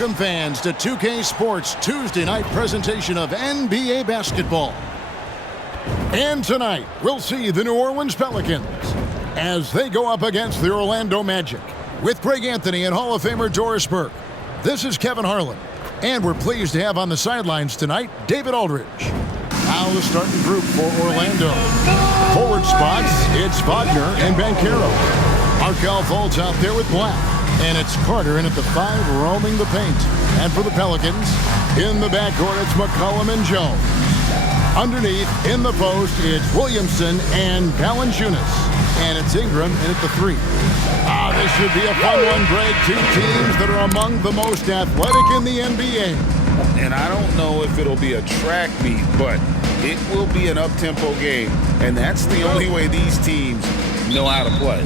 Welcome fans to 2K Sports Tuesday night presentation of NBA basketball. And tonight, we'll see the New Orleans Pelicans as they go up against the Orlando Magic. With Greg Anthony and Hall of Famer Doris Burke, this is Kevin Harlan. And we're pleased to have on the sidelines tonight, David Aldridge. Now the starting group for Orlando. Forward spots, it's Wagner and Banchero. Markelle Fultz out there with Black. And it's Carter in at the 5, roaming the paint. And for the Pelicans, in the backcourt, it's McCollum and Jones. Underneath, in the post, it's Williamson and Valanciunas. And it's Ingram in at the 3. This should be a fun one, Greg. Two teams that are among the most athletic in the NBA. And I don't know if it'll be a track meet, but it will be an up-tempo game. And that's the only way these teams know how to play.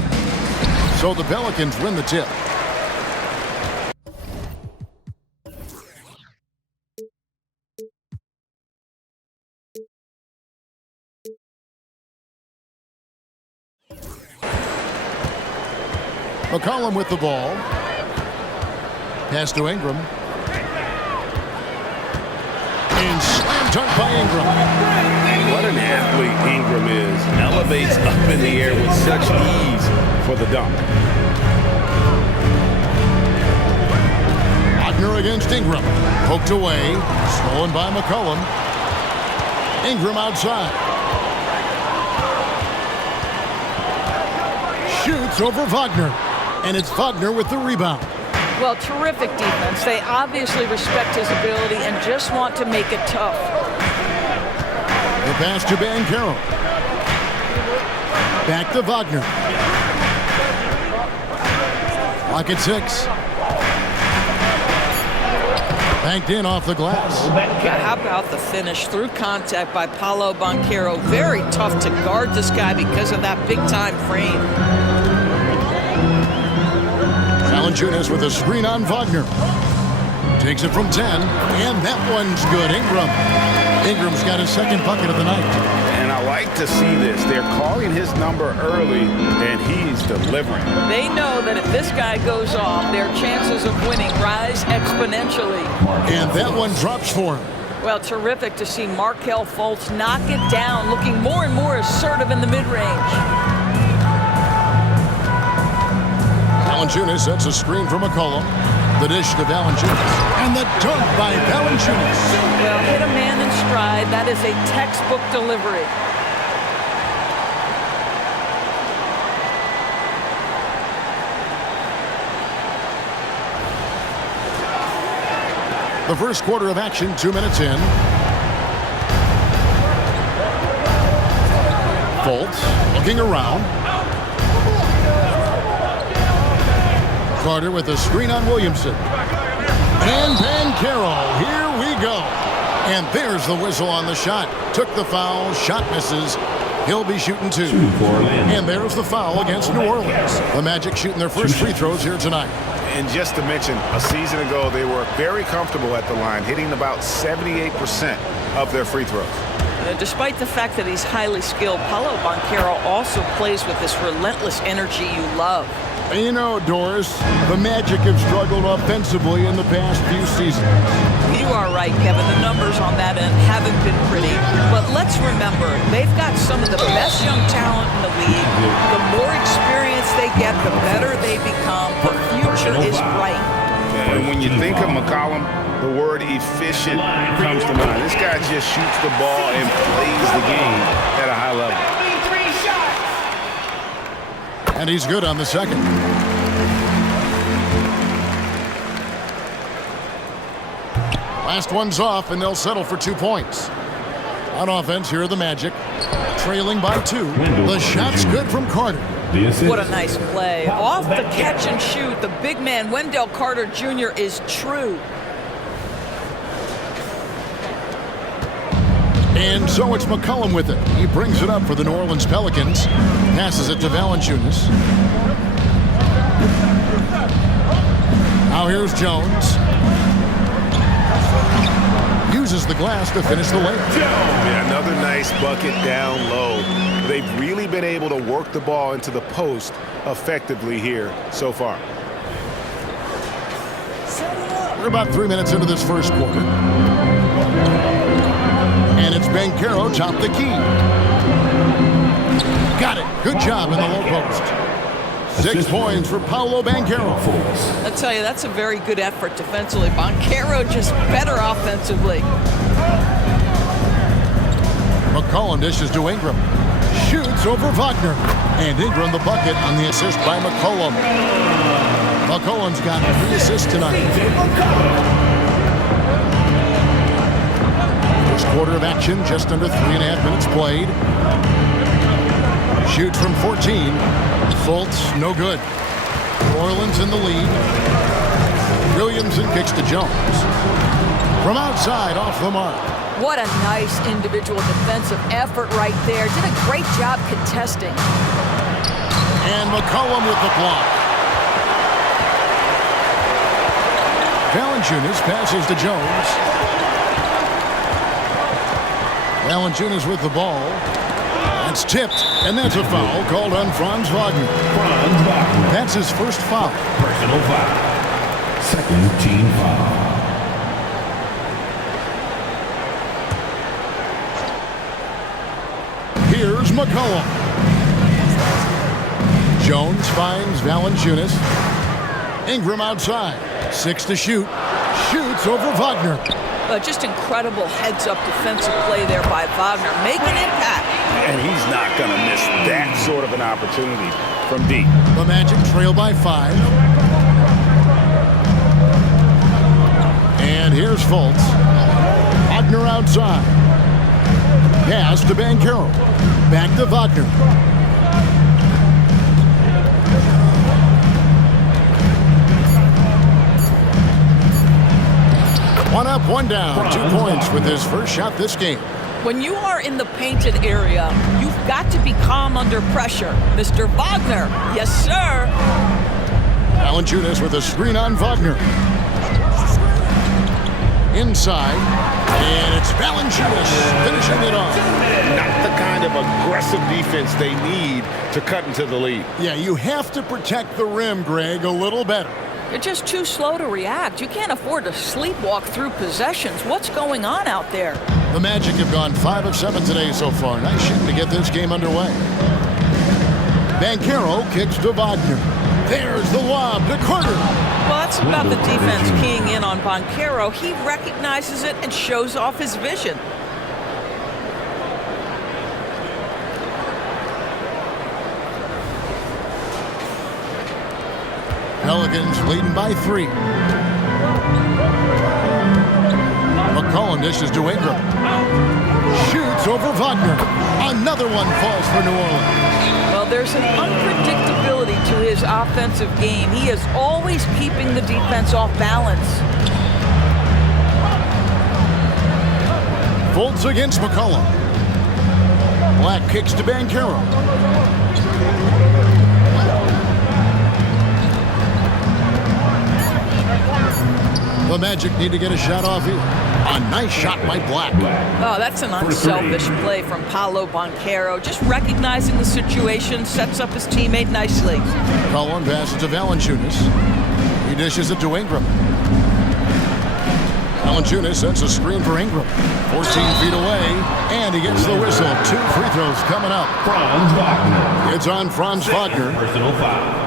So the Pelicans win the tip. McCollum with the ball. Pass to Ingram. And slam dunk by Ingram. What an athlete Ingram is. Elevates up in the air with such ease for the dunk. Wagner against Ingram. Poked away. Stolen by McCollum. Ingram outside. Shoots over Wagner. And it's Wagner with the rebound. Well, terrific defense. They obviously respect his ability and just want to make it tough. The pass to Banchero. Back to Wagner. Clock at 6. Banked in off the glass. How about the finish through contact by Paolo Banchero? Very tough to guard this guy because of that big-time frame. Valanciunas with a screen on Wagner. Takes it from 10, and that one's good. Ingram's got his second bucket of the night. And I like to see this. They're calling his number early, and he's delivering. They know that if this guy goes off, their chances of winning rise exponentially. And that one drops for him. Well, terrific to see Markelle Fultz knock it down, looking more and more assertive in the mid-range. Valanciunas sets a screen for McCollum. The dish to Valanciunas. And the dunk by Valanciunas. Well, hit a man in stride. That is a textbook delivery. The first quarter of action, 2 minutes in. Fultz looking around. Carter with a screen on Williamson. And Banchero, here we go. And there's the whistle on the shot. Took the foul, shot misses. He'll be shooting 2. And there's the foul against New Orleans. The Magic shooting their first free throws here tonight. And just to mention, a season ago, they were very comfortable at the line, hitting about 78% of their free throws. Despite the fact that he's highly skilled, Paolo Banchero also plays with this relentless energy you love. And you know, Doris, the Magic have struggled offensively in the past few seasons. You are right, Kevin. The numbers on that end haven't been pretty. But let's remember, they've got some of the best young talent in the league. The more experience they get, the better they become. The future is bright. And when you think of McCollum, the word efficient comes to mind. This guy just shoots the ball and plays the game at a high level. And he's good on the second. Last one's off, and they'll settle for 2 points. On offense, here are the Magic. Trailing by 2. The shot's good from Carter. What a nice play. Off the catch and shoot, the big man, Wendell Carter Jr. is true. And so it's McCollum with it. He brings it up for the New Orleans Pelicans. Passes it to Valanciunas. Now here's Jones. Uses the glass to finish the layup. Yeah, another nice bucket down low. They've really been able to work the ball into the post effectively here so far. We're about 3 minutes into this first quarter. And it's Banchero top the key. Got it. Good job in the low post. 6 points for Paolo Banchero. I tell you, that's a very good effort defensively. Banchero just better offensively. McCollum dishes to Ingram. Shoots over Wagner. And Ingram the bucket on the assist by McCollum. McCollum's got 3 assists tonight. First quarter of action, just under 3.5 minutes played. Shoots from 14. Fultz, no good. New Orleans in the lead. Williamson kicks to Jones. From outside, off the mark. What a nice individual defensive effort right there. Did a great job contesting. And McCollum with the block. Valanciunas passes to Jones. Valanciunas with the ball. That's tipped, and that's a foul called on Franz Wagner. That's his first foul. Personal foul. Second team foul. Here's McCollum. Jones finds Valanciunas. Ingram outside. 6 to shoot. Shoots over Wagner. Just incredible heads-up defensive play there by Wagner, making impact. And he's not going to miss that sort of an opportunity from deep. The Magic trail by 5. And here's Fultz. Wagner outside. Pass to Banchero. Back to Wagner. One up, one down. 2 points with his first shot this game. When you are in the painted area, you've got to be calm under pressure. Mr. Wagner, yes, sir. Valanciunas with a screen on Wagner. Inside, and it's Valanciunas finishing it off. Not the kind of aggressive defense they need to cut into the lead. Yeah, you have to protect the rim, Greg, a little better. You're just too slow to react. You can't afford to sleepwalk through possessions. What's going on out there? The Magic have gone 5 of 7 today so far. Nice shooting to get this game underway. Banchero kicks to Wagner. There's the lob to Carter. Well, that's about the defense keying in on Banchero. He recognizes it and shows off his vision. Pelicans leading by 3. McCollum dishes to Ingram. Shoots over Wagner. Another one falls for New Orleans. Well, there's an unpredictability to his offensive game. He is always keeping the defense off balance. Fultz against McCollum. Black kicks to Banchero. The Magic need to get a shot off here. A nice shot by Black. Oh, that's an unselfish play from Paolo Banchero. Just recognizing the situation, sets up his teammate nicely. McCollum passes to Valanciunas. He dishes it to Ingram. Valanciunas sets a screen for Ingram. 14 feet away, and he gets the whistle. 2 free throws coming up. Franz Wagner. It's on Franz Wagner. Personal foul.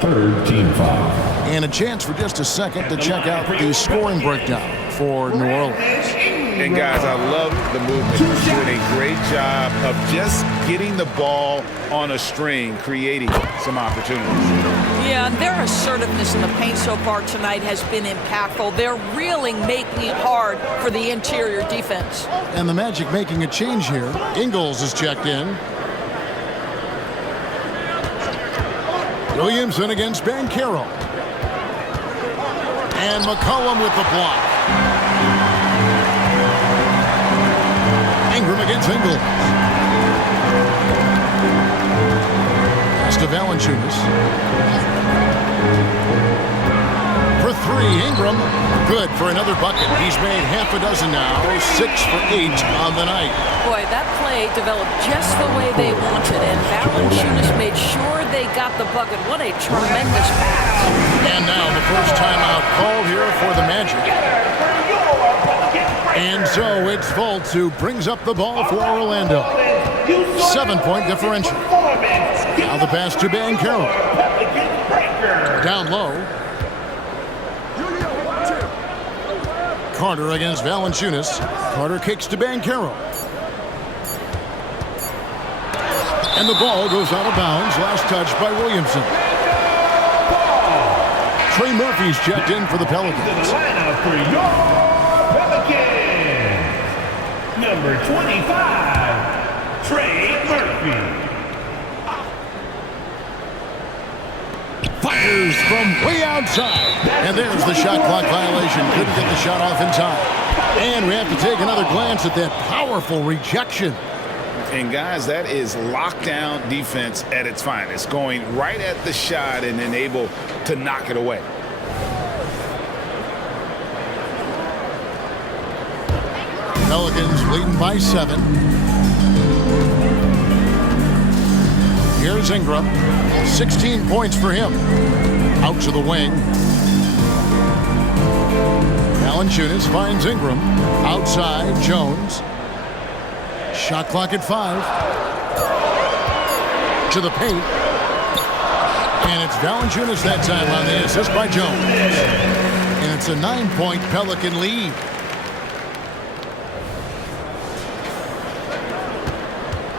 Third team foul. And a chance for just a second to check out the scoring breakdown for New Orleans. And guys, I love the movement. He's doing a great job of just getting the ball on a string, creating some opportunities. Yeah, and their assertiveness in the paint so far tonight has been impactful. They're really making it hard for the interior defense. And the Magic making a change here. Ingles is checked in. Williamson against Banchero. And McCollum with the block. Ingram against Ingles. Pass to Valanciunas. for three. Ingram, good for another bucket. He's made half a dozen now, 6 for 8 on the night. Boy, that play developed just the way they wanted, and Valanciunas made sure they got the bucket. What a tremendous pass. And now the first timeout called here for the Magic. And so it's Fultz who brings up the ball for Orlando. 7-point differential. Now the pass to Banchero. Down low. Carter against Valanciunas. Carter kicks to Banchero. And the ball goes out of bounds. Last touch by Williamson. Trey Murphy's checked in for the Pelicans. Number 25, Trey Murphy. Fires from way outside. And there's the shot clock violation. Couldn't get the shot off in time. And we have to take another glance at that powerful rejection. And guys, that is lockdown defense at its finest. Going right at the shot and then able to knock it away. Pelicans leading by 7. Here's Ingram. 16 points for him. Out to the wing. Valanciunas finds Ingram. Outside, Jones. Shot clock at 5. To the paint. And it's Valanciunas that time on the assist by Jones. And it's a 9-point Pelican lead.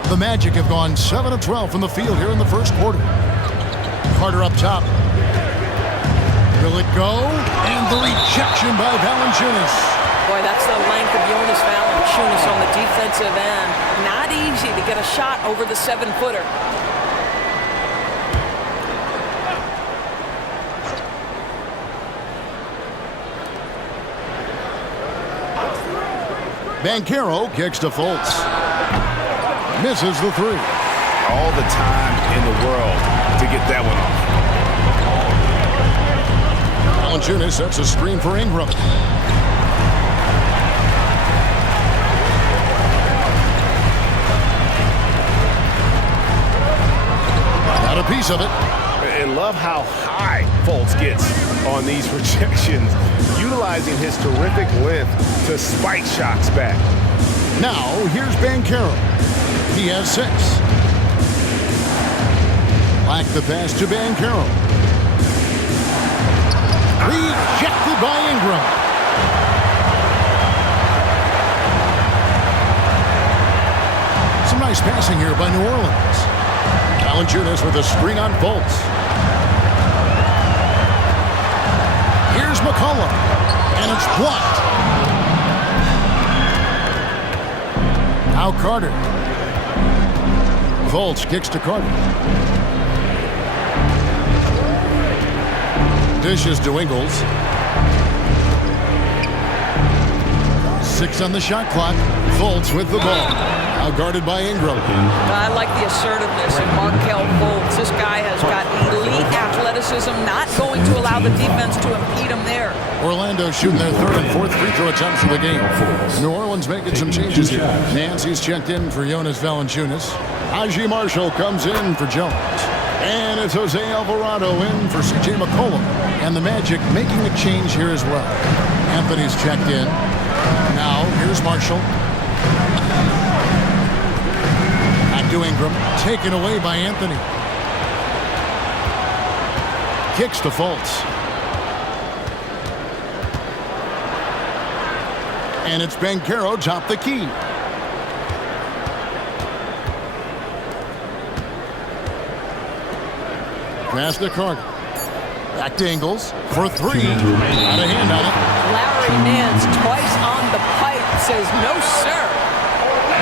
The Magic have gone 7 of 12 from the field here in the first quarter. Carter up top. Will it go? And the rejection by Valanciunas. Boy, that's the length of Jonas Valanciunas on the defensive end. Not easy to get a shot over the 7-footer. Banchero kicks to Fultz. Misses the 3. All the time in the world to get that one off. Valanciunas sets a screen for Ingram. Got a piece of it. And love how high Fultz gets on these rejections, utilizing his terrific length to spike shots back. Now, here's Banchero. He has 6. Back the pass to Banchero. Rejected by Ingram. Some nice passing here by New Orleans. Valanciunas with a screen on Fultz. Here's McCollum. And it's blocked. Now Carter. Fultz kicks to Carter. Dishes to Ingles. 6 on the shot clock. Fultz with the ball. Now guarded by Ingram. I like the assertiveness of Markelle Fultz. This guy has got elite athleticism, not going to allow the defense to impede him there. Orlando shooting their 3rd and 4th free throw attempts of the game. New Orleans making some changes here. Nancy's checked in for Jonas Valanciunas. Haji Marshall comes in for Jones. And it's Jose Alvarado in for C.J. McCollum. And the Magic making a change here as well. Anthony's checked in. Now, here's Marshall. Back to Ingram. Taken away by Anthony. Kicks to Fultz. And it's Banchero top the key. Pass to Carter. Back to Ingles for 3. Not a hand on it. Larry Nance twice on the pipe says no, sir.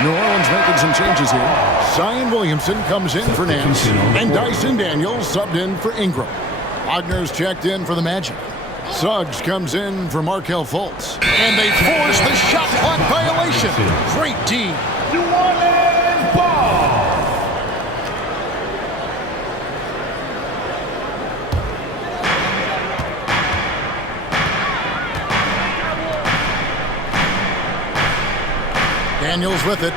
New Orleans making some changes here. Zion Williamson comes in for Nance. And Dyson Daniels subbed in for Ingram. Wagner's checked in for the Magic. Suggs comes in for Markelle Fultz. And they force the shot clock violation. Great D. New Orleans ball. Daniels with it.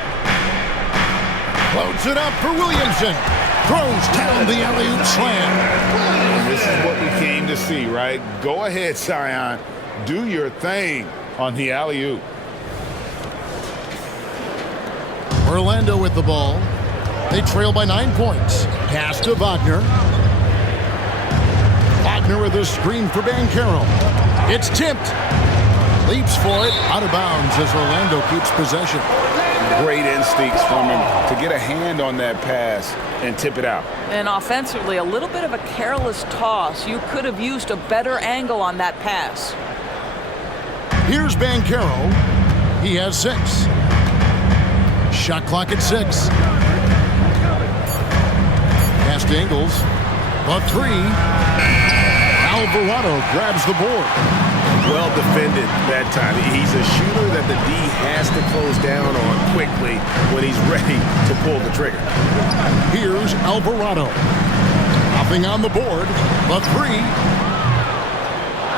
Loads it up for Williamson. Throws down the alley-oop slam. And this is what we came to see, right? Go ahead, Sion. Do your thing on the alley-oop. Orlando with the ball. They trail by 9 points. Pass to Wagner. Wagner with a screen for Banchero. It's tipped. Leaps for it. Out of bounds as Orlando keeps possession. Great instincts from him to get a hand on that pass and tip it out. And offensively, a little bit of a careless toss. You could have used a better angle on that pass. Here's Banchero. He has 6. Shot clock at 6. Pass to Ingles. The 3. Alvarado grabs the board. Well defended that time. He's a shooter that the D has to close down on quickly when he's ready to pull the trigger. Here's Alvarado. Nothing on the board. The 3.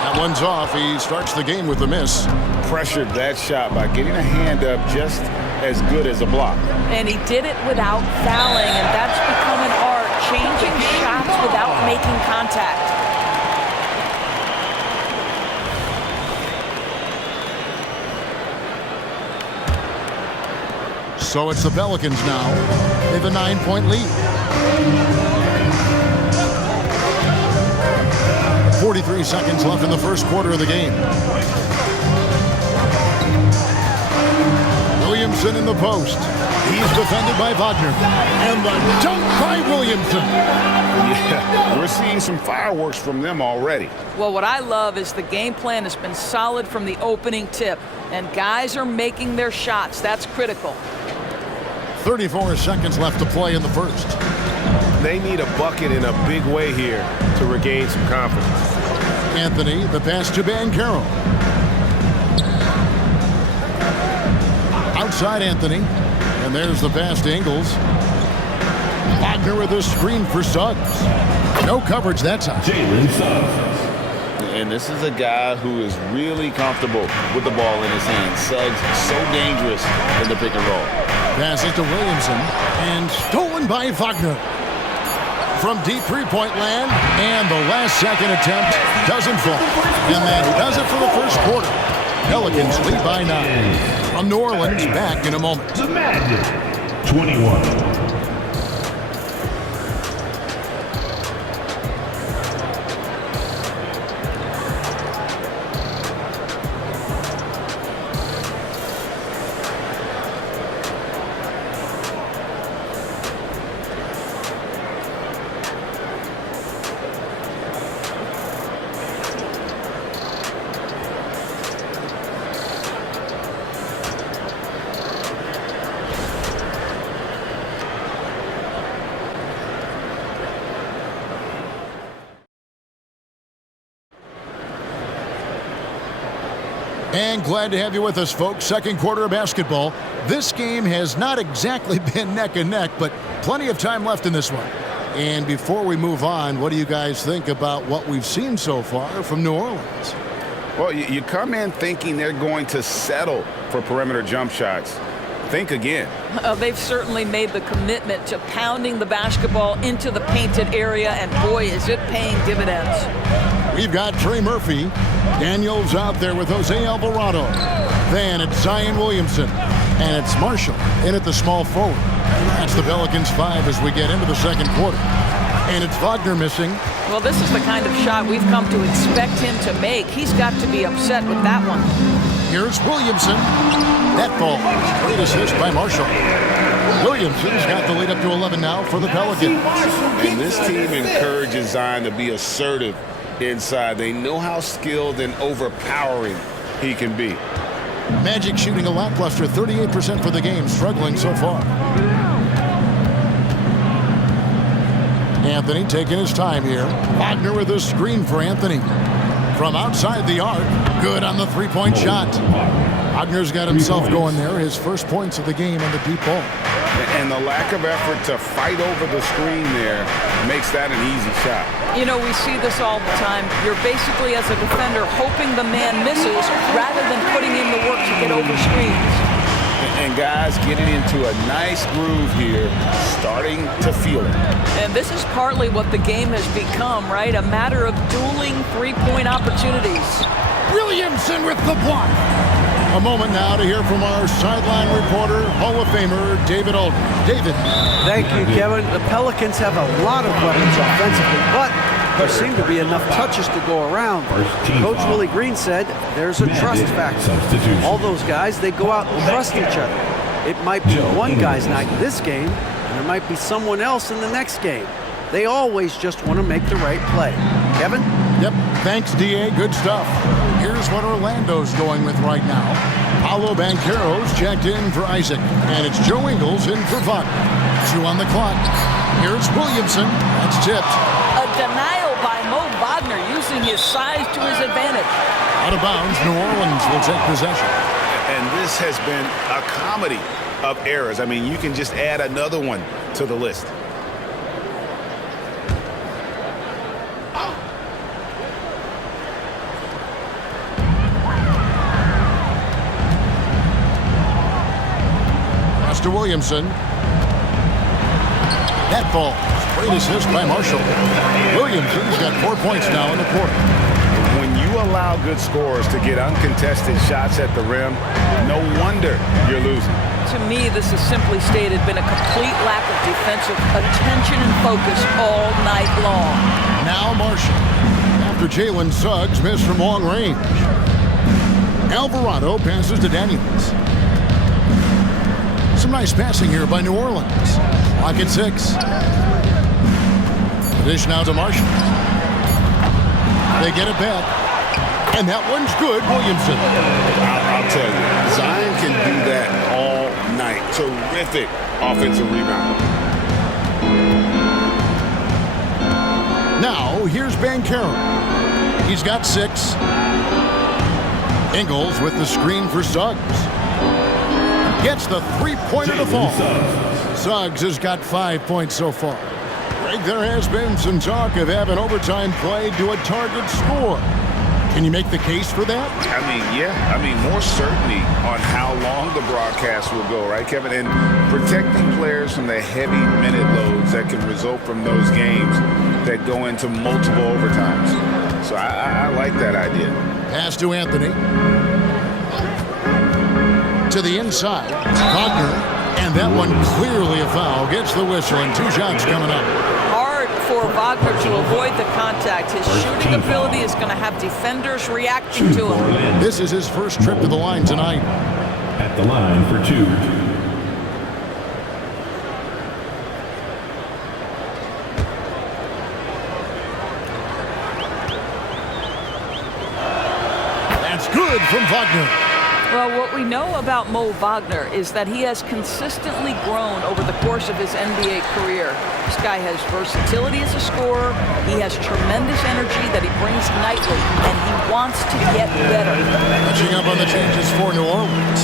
That one's off. He starts the game with a miss. Pressured that shot by getting a hand up just as good as a block. And he did it without fouling, and that's become an art, changing shots without making contact. So it's the Pelicans now. They have a 9-point lead. 43 seconds left in the first quarter of the game. Williamson in the post. He's defended by Wagner. And the dunk by Williamson. Yeah, we're seeing some fireworks from them already. Well, what I love is the game plan has been solid from the opening tip, and guys are making their shots. That's critical. 34 seconds left to play in the first. They need a bucket in a big way here to regain some confidence. Anthony, the pass to Banchero. Outside Anthony. And there's the pass to Ingles. Wagner with a screen for Suggs. No coverage that time. Jalen Suggs. And this is a guy who is really comfortable with the ball in his hands. Suggs so dangerous in the pick and roll. Pass it to Williamson. And stolen by Wagner. From deep three-point land. And the last second attempt doesn't fall. And that does it for the first quarter. Pelicans lead by 9. From New Orleans, back in a moment. The Magic, 21. And glad to have you with us, folks. Second quarter of basketball. This game has not exactly been neck and neck, but plenty of time left in this one. And before we move on, what do you guys think about what we've seen so far from New Orleans? Well, you come in thinking they're going to settle for perimeter jump shots. Think again. They've certainly made the commitment to pounding the basketball into the painted area, and boy, is it paying dividends. We've got Trey Murphy. Daniels out there with Jose Alvarado. Then it's Zion Williamson. And it's Marshall in at the small forward. That's the Pelicans 5 as we get into the second quarter. And it's Wagner missing. Well, this is the kind of shot we've come to expect him to make. He's got to be upset with that one. Here's Williamson. That ball. Great assist by Marshall. Williamson's got the lead up to 11 now for the Pelicans. And this team encourages Zion to be assertive inside. They know how skilled and overpowering he can be. Magic shooting a lackluster 38% for the game, struggling so far. Anthony taking his time here. Wagner with a screen for Anthony. From outside the arc, good on the three-point shot. Wagner's got himself going there, his first points of the game on the deep ball. And the lack of effort to fight over the screen there makes that an easy shot. You know, we see this all the time. You're basically, as a defender, hoping the man misses rather than putting in the work to get over screens. And guys getting into a nice groove here, starting to feel it. And this is partly what the game has become, right? A matter of dueling three-point opportunities. Williamson with the block. A moment now to hear from our sideline reporter, Hall of Famer David Aldridge. David. Thank you, Kevin. The Pelicans have a lot of weapons offensively, but there seem to be enough touches to go around. Coach Willie Green said there's a trust factor. All those guys, they go out and trust each other. It might be one guy's night in this game, and there might be someone else in the next game. They always just want to make the right play. Kevin? Yep, thanks, D.A. Good stuff. Here's what Orlando's going with right now. Paolo Banchero's checked in for Isaac, and it's Joe Ingles in for Vaughn. 2 on the clock. Here's Williamson. That's tipped. A denial by Mo Wagner using his size to his advantage. Out of bounds, New Orleans will take possession. And this has been a comedy of errors. I mean, you can just add another one to the list. To Williamson. That ball. Great assist by Marshall. Williamson's got 4 points now in the quarter. When you allow good scorers to get uncontested shots at the rim, no wonder you're losing. To me, this has simply stated been a complete lack of defensive attention and focus all night long. Now Marshall. After Jalen Suggs missed from long range. Alvarado passes to Daniels. Some nice passing here by New Orleans. Clock at 6. The dish now to Marshall. They get it back. And that one's good, Williamson. I'll tell you, Zion can do that all night. Terrific offensive rebound. Now, here's Banchero. He's got 6. Ingles with the screen for Suggs. Gets the three-pointer to fall. Suggs has got 5 points so far. Greg, there has been some talk of having overtime play to a target score. Can you make the case for that? I mean, yeah. I mean, more certainty on how long the broadcast will go, right, Kevin? And protecting players from the heavy minute loads that can result from those games that go into multiple overtimes. So I like that idea. Pass to Anthony. To the inside, Wagner, and that one clearly a foul. Gets the whistle, and 2 shots coming up. Hard for Wagner to avoid the contact. His shooting ability is going to have defenders reacting to him. This is his first trip to the line tonight. At the line for 2. That's good from Wagner. Well, what we know about Mo Wagner is that he has consistently grown over the course of his NBA career. This guy has versatility as a scorer. He has tremendous energy that he brings nightly, and he wants to get better. Catching up on the changes for New Orleans.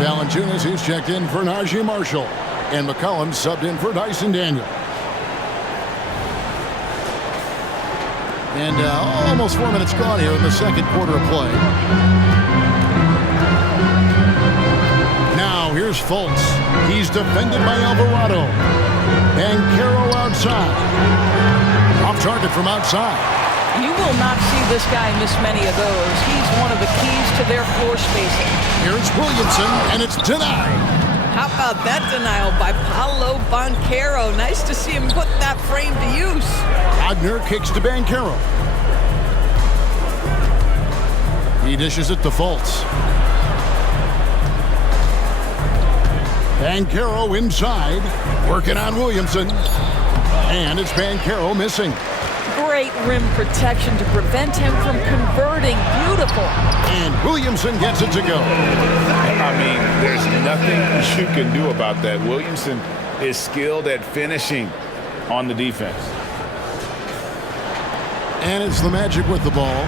Valanciunas, he's checked in for Najee Marshall. And McCollum subbed in for Dyson Daniel. And almost 4 minutes gone here in the second quarter of play. Now here's Fultz. He's defended by Alvarado. Banchero outside. Off target from outside. You will not see this guy miss many of those. He's one of the keys to their floor spacing. Here's Williamson, and it's denied. How about that denial by Paolo Banchero? Nice to see him put that frame to use. Wagner kicks to Banchero. He dishes it to Fultz. Banchero inside, working on Williamson. And it's Banchero missing. Great rim protection to prevent him from converting. Beautiful. And Williamson gets it to go. I mean, there's nothing you can do about that. Williamson is skilled at finishing on the defense. And it's the Magic with the ball.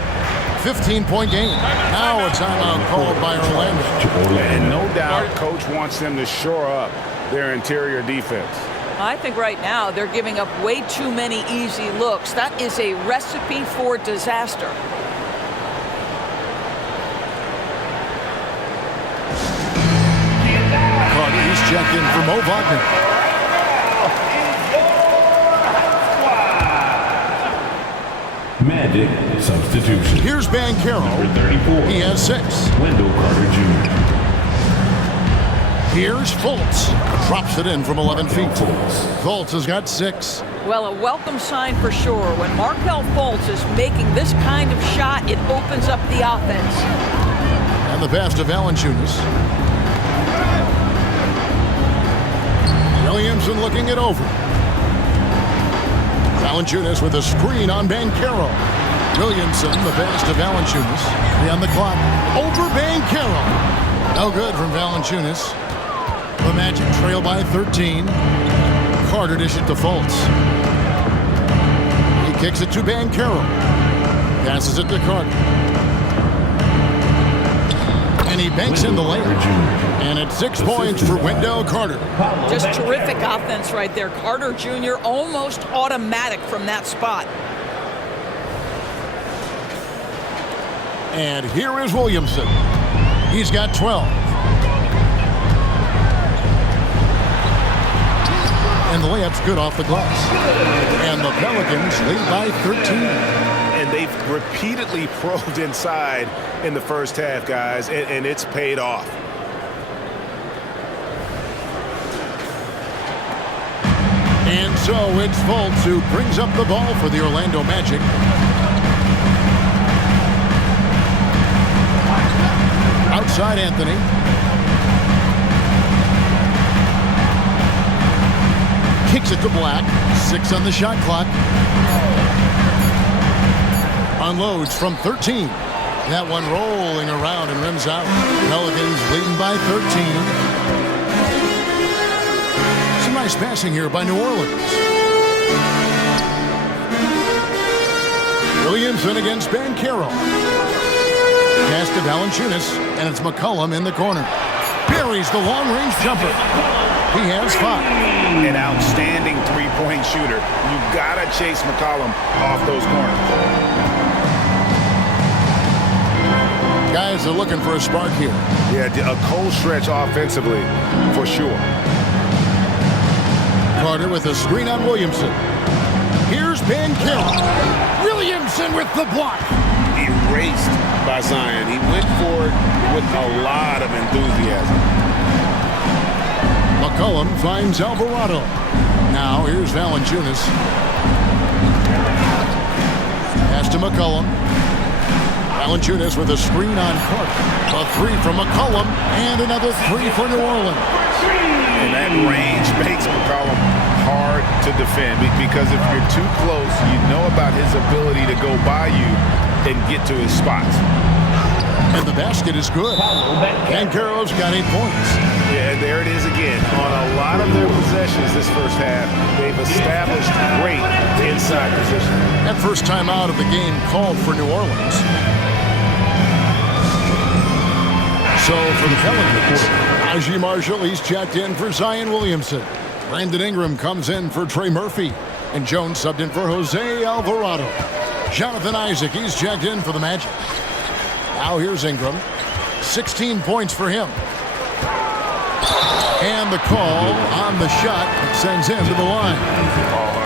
15-point game. Now a timeout called by Orlando. And no doubt coach wants them to shore up their interior defense. I think right now they're giving up way too many easy looks. That is a recipe for disaster. checked in for Mo Wagner. Magic substitution. Here's Bancaro. Number 34. He has 6. Wendell Carter Jr. Here's Fultz. Drops it in from 11 feet. Fultz. Fultz has got 6. Well, a welcome sign for sure. When Markelle Fultz is making this kind of shot, it opens up the offense. And the pass to Valanciunas. Williamson looking it over. Valanciunas with a screen on Bancaro. Williamson, the pass to Valanciunas. 3 on the clock. Over Bancaro. No good from Valanciunas. The Magic trail by 13. Carter dish it to Fultz. He kicks it to Bancaro. Passes it to Carter. And he banks in the layup. And it's 6 points for Wendell Carter. Just terrific offense right there. Carter Jr. almost automatic from that spot. And here is Williamson. He's got 12. And the layup's good off the glass. And the Pelicans lead by 13. And they've repeatedly probed inside in the first half, guys, and it's paid off. And so it's Fultz who brings up the ball for the Orlando Magic. Outside Anthony. Kicks it to Black. 6 on the shot clock. Unloads from 13. That one rolling around and rims out. Pelicans leading by 13. Some nice passing here by New Orleans. Williamson against Bancaro. Pass to Valanciunas, and it's McCollum in the corner. Buries the long-range jumper. He has 5. An outstanding three-point shooter. You gotta chase McCollum off those corners. Guys are looking for a spark here. Yeah, a cold stretch offensively, for sure. Carter with a screen on Williamson. Here's Bancaro. Williamson with the block. Erased by Zion. He went for it with a lot of enthusiasm. McCollum finds Alvarado. Now here's Valanciunas. Pass to McCollum. Valanciunas with a screen on Carter. A 3 from McCollum and another 3 for New Orleans. And that range makes McCollum hard to defend because if you're too close, you know about his ability to go by you and get to his spots. And the basket is good. Bancaro's got 8 points. Yeah, and there it is again. On a lot of their possessions this first half, they've established great inside position. That first time out of the game called for New Orleans. So for the Pelicans, Najee Marshall, he's checked in for Zion Williamson. Brandon Ingram comes in for Trey Murphy. And Jones subbed in for Jose Alvarado. Jonathan Isaac, he's checked in for the Magic. Now here's Ingram. 16 points for him. And the call on the shot that sends him to the line.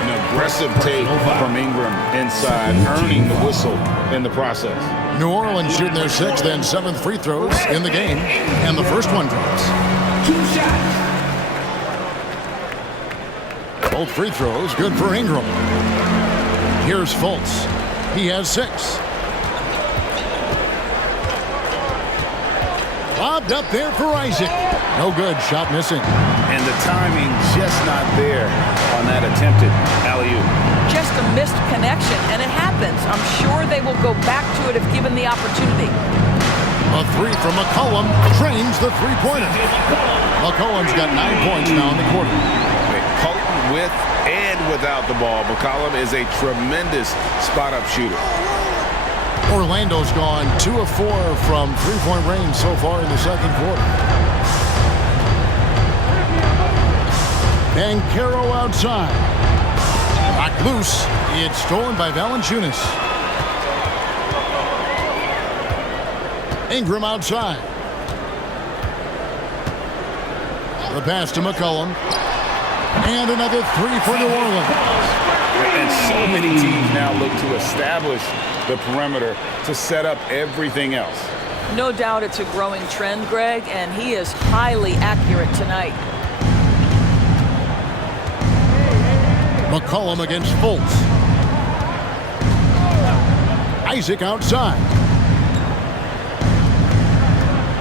An aggressive take from Ingram inside, earning the whistle in the process. New Orleans shooting their 6th and 7th free throws in the game. And the first one drops. 2 shots. Both free throws good for Ingram. Here's Fultz. He has 6. Lobbed up there for Isaac. No good. Shot missing. And the timing just not there on that attempted alley-oop. Just a missed connection, and it happens. I'm sure they will go back to it if given the opportunity. A 3 from McCollum trains the three-pointer. McCollum's got 9 points now in the quarter. Potent with and without the ball. McCollum is a tremendous spot-up shooter. Orlando's gone 2 of 4 from three-point range so far in the second quarter. Bancaro outside. Knocked loose. It's stolen by Valanciunas. Ingram outside. The pass to McCollum. And another three for New Orleans. And so many teams now look to establish the perimeter to set up everything else. No doubt it's a growing trend, Greg, and he is highly accurate tonight. McCollum against Fultz. Isaac outside.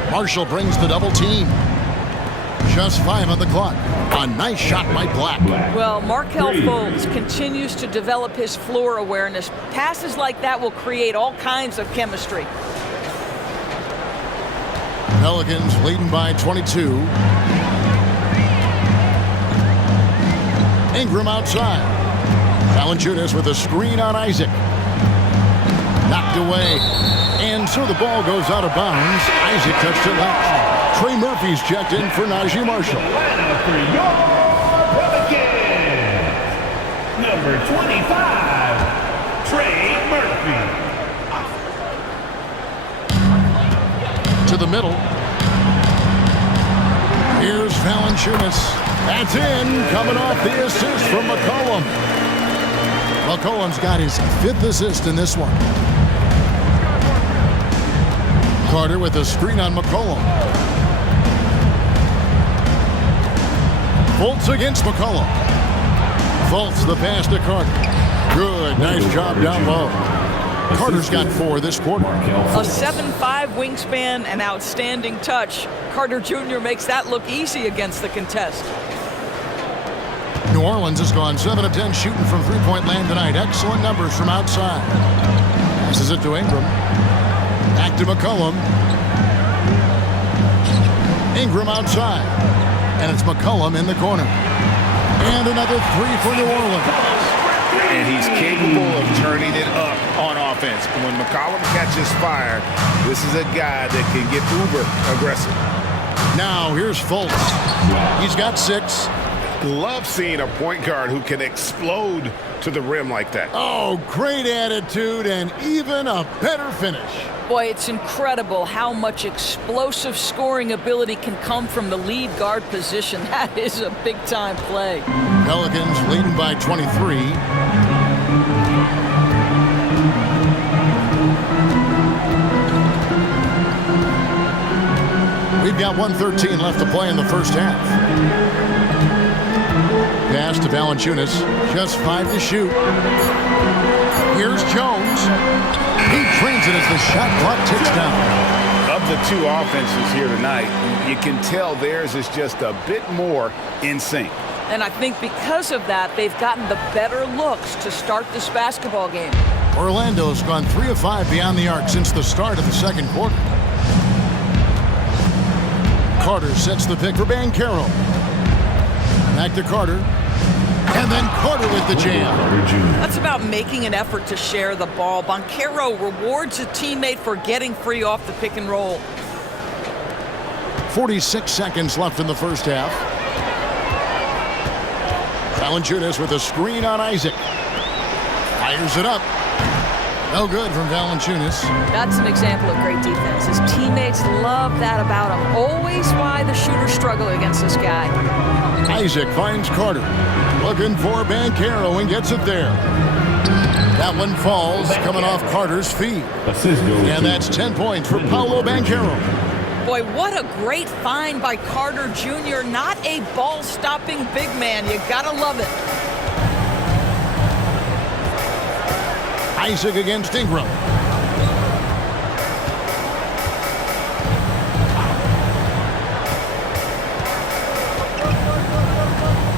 Marshall brings the double team. Just 5 on the clock. A nice shot by Black. Well, Markelle Fultz continues to develop his floor awareness. Passes like that will create all kinds of chemistry. Pelicans leading by 22. Ingram outside. Valanciunas with a screen on Isaac. Knocked away. And so the ball goes out of bounds. Isaac touched it last. Trey Murphy's checked in for Najee Marshall. Number 25, Trey Murphy. To the middle. Here's Valanciunas. That's in, coming off the assist from McCollum. McCollum's got his 5th assist in this one. Carter with a screen on McCollum. Fultz against McCollum. Fultz the pass to Carter. Good, nice job down low. Carter's got 4 this quarter. A 7'5" wingspan and outstanding touch. Carter Jr. makes that look easy against the contest. New Orleans has gone 7 of 10 shooting from three-point land tonight. Excellent numbers from outside. Passes it to Ingram. Back to McCollum. Ingram outside. And it's McCollum in the corner. And another 3 for New Orleans. And he's capable of turning it up on offense. When McCollum catches fire, this is a guy that can get uber aggressive. Now here's Fultz. He's got 6. Love seeing a point guard who can explode to the rim like that. Oh, great attitude and even a better finish. Boy, it's incredible how much explosive scoring ability can come from the lead guard position. That is a big-time play. Pelicans leading by 23. We've got 1:13 left to play in the first half. Pass to Valanciunas. Just 5 to shoot. Here's Jones. He trains it as the shot clock ticks down. Of the 2 offenses here tonight, you can tell theirs is just a bit more in sync. And I think because of that, they've gotten the better looks to start this basketball game. Orlando's gone 3 of 5 beyond the arc since the start of the second quarter. Carter sets the pick for Banchero. Back to Carter. And then Carter with the jam. That's about making an effort to share the ball. Banchero rewards a teammate for getting free off the pick and roll. 46 seconds left in the first half. Valanciunas with a screen on Isaac. Fires it up. No good from Valanciunas. That's an example of great defense. His teammates love that about him. Always why the shooters struggle against this guy. Isaac finds Carter. Looking for Banchero and gets it there. That one falls, coming off Carter's feet. And that's 10 points for Paolo Banchero. Boy, what a great find by Carter Jr. Not a ball-stopping big man. You gotta love it. Isaac against Ingram.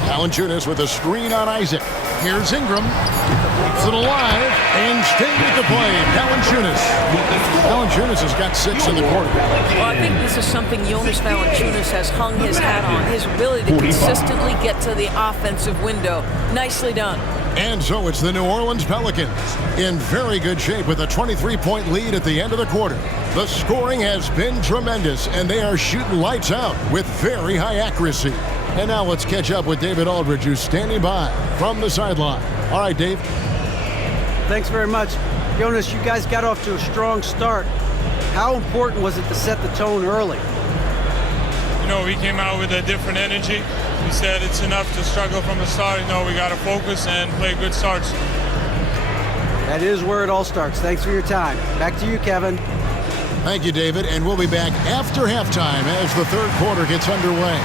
Valanciunas with a screen on Isaac. Here's Ingram. Keeps it alive and staying with the play. Valanciunas has got 6 in the quarter. Well, I think this is something Jonas Valanciunas has hung his hat on. His ability to consistently get to the offensive window. Nicely done. And so it's the New Orleans Pelicans in very good shape with a 23-point lead at the end of the quarter. The scoring has been tremendous, and they are shooting lights out with very high accuracy. And now let's catch up with David Aldridge, who's standing by from the sideline. All right, Dave. Thanks very much. Jonas, you guys got off to a strong start. How important was it to set the tone early? we came out with a different energy. We said it's enough to struggle from the start. We got to focus and play good starts. That is where it all starts. Thanks for your time. Back to you, Kevin. Thank you, David, and we'll be back after halftime as the third quarter gets underway.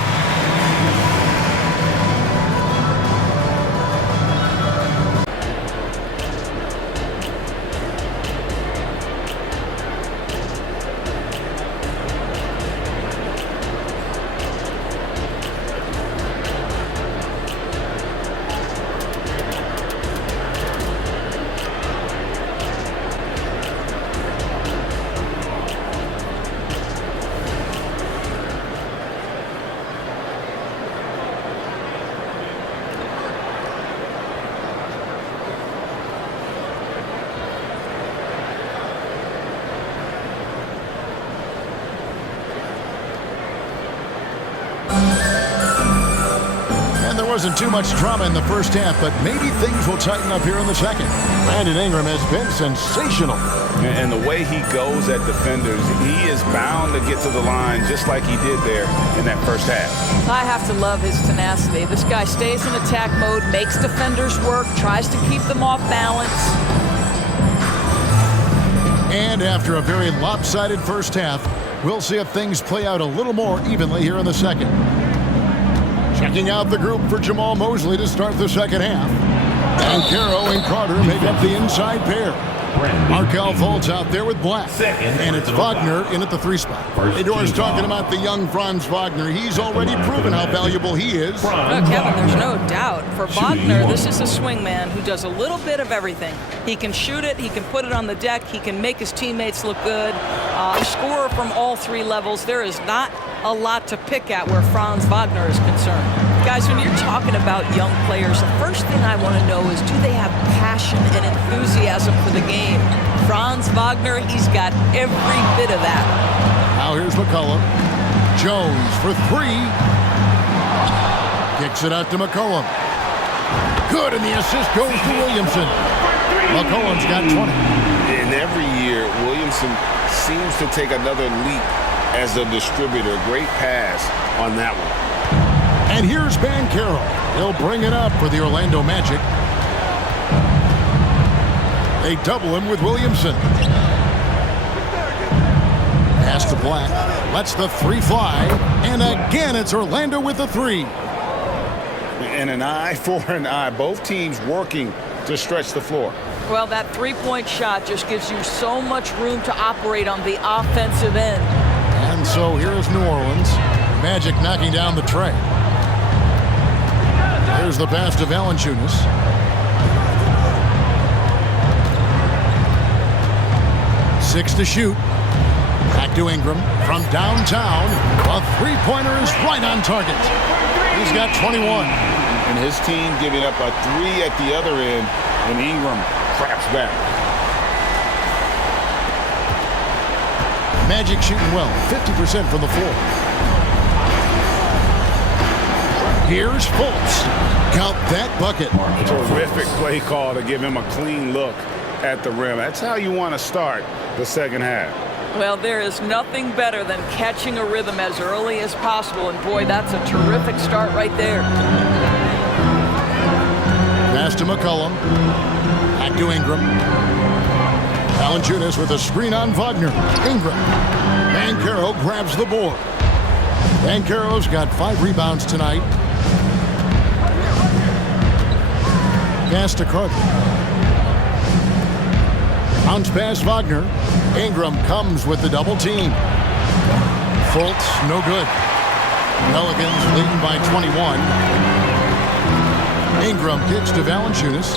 Wasn't too much drama in the first half, but maybe things will tighten up here in the second. Brandon Ingram has been sensational. And the way he goes at defenders, he is bound to get to the line just like he did there in that first half. I have to love his tenacity. This guy stays in attack mode, makes defenders work, tries to keep them off balance. And after a very lopsided first half, we'll see if things play out a little more evenly here in the second. Checking out the group for Jamal Mosley to start the second half. Banchero and Carter make up the inside pair. Markel Fultz out there with Black. And it's Wagner in at the 3 spot. Hey, Doris talking about the young Franz Wagner. He's already proven how valuable he is. Kevin, there's no doubt. For Wagner, this is a swingman who does a little bit of everything. He can shoot it, he can put it on the deck, he can make his teammates look good. A scorer from all 3 levels. There is not a lot to pick at where Franz Wagner is concerned. Guys, when you're talking about young players, the first thing I want to know is, do they have passion and enthusiasm for the game? Franz Wagner, he's got every bit of that. Now here's McCollum. Jones for 3. Kicks it out to McCollum. Good, and the assist goes to Williamson. McCollum's got 20. And every year, Williamson seems to take another leap as a distributor. Great pass on that one. And here's Banchero. He'll bring it up for the Orlando Magic. They double him with Williamson. Pass to Black. Lets the 3 fly. And again, it's Orlando with the 3. And an eye for an eye. Both teams working to stretch the floor. Well, that 3-point shot just gives you so much room to operate on the offensive end. And so here's New Orleans. Magic knocking down the tray. Here's the pass to Valanciunas. Six to shoot. Back to Ingram from downtown. A 3-pointer is right on target. He's got 21. And his team giving up a 3 at the other end, and Ingram craps back. Magic shooting well, 50% from the floor. Here's Fultz. Count that bucket. Terrific play call to give him a clean look at the rim. That's how you want to start the second half. Well, there is nothing better than catching a rhythm as early as possible. And boy, that's a terrific start right there. Pass to McCollum. Back to Ingram. Valanciunas with a screen on Wagner. Ingram. Banchero grabs the board. Banchero's got 5 rebounds tonight. Pass to Carter. Bounce pass Wagner. Ingram comes with the double team. Fultz, no good. Pelicans leading by 21. Ingram kicks to Valanciunas.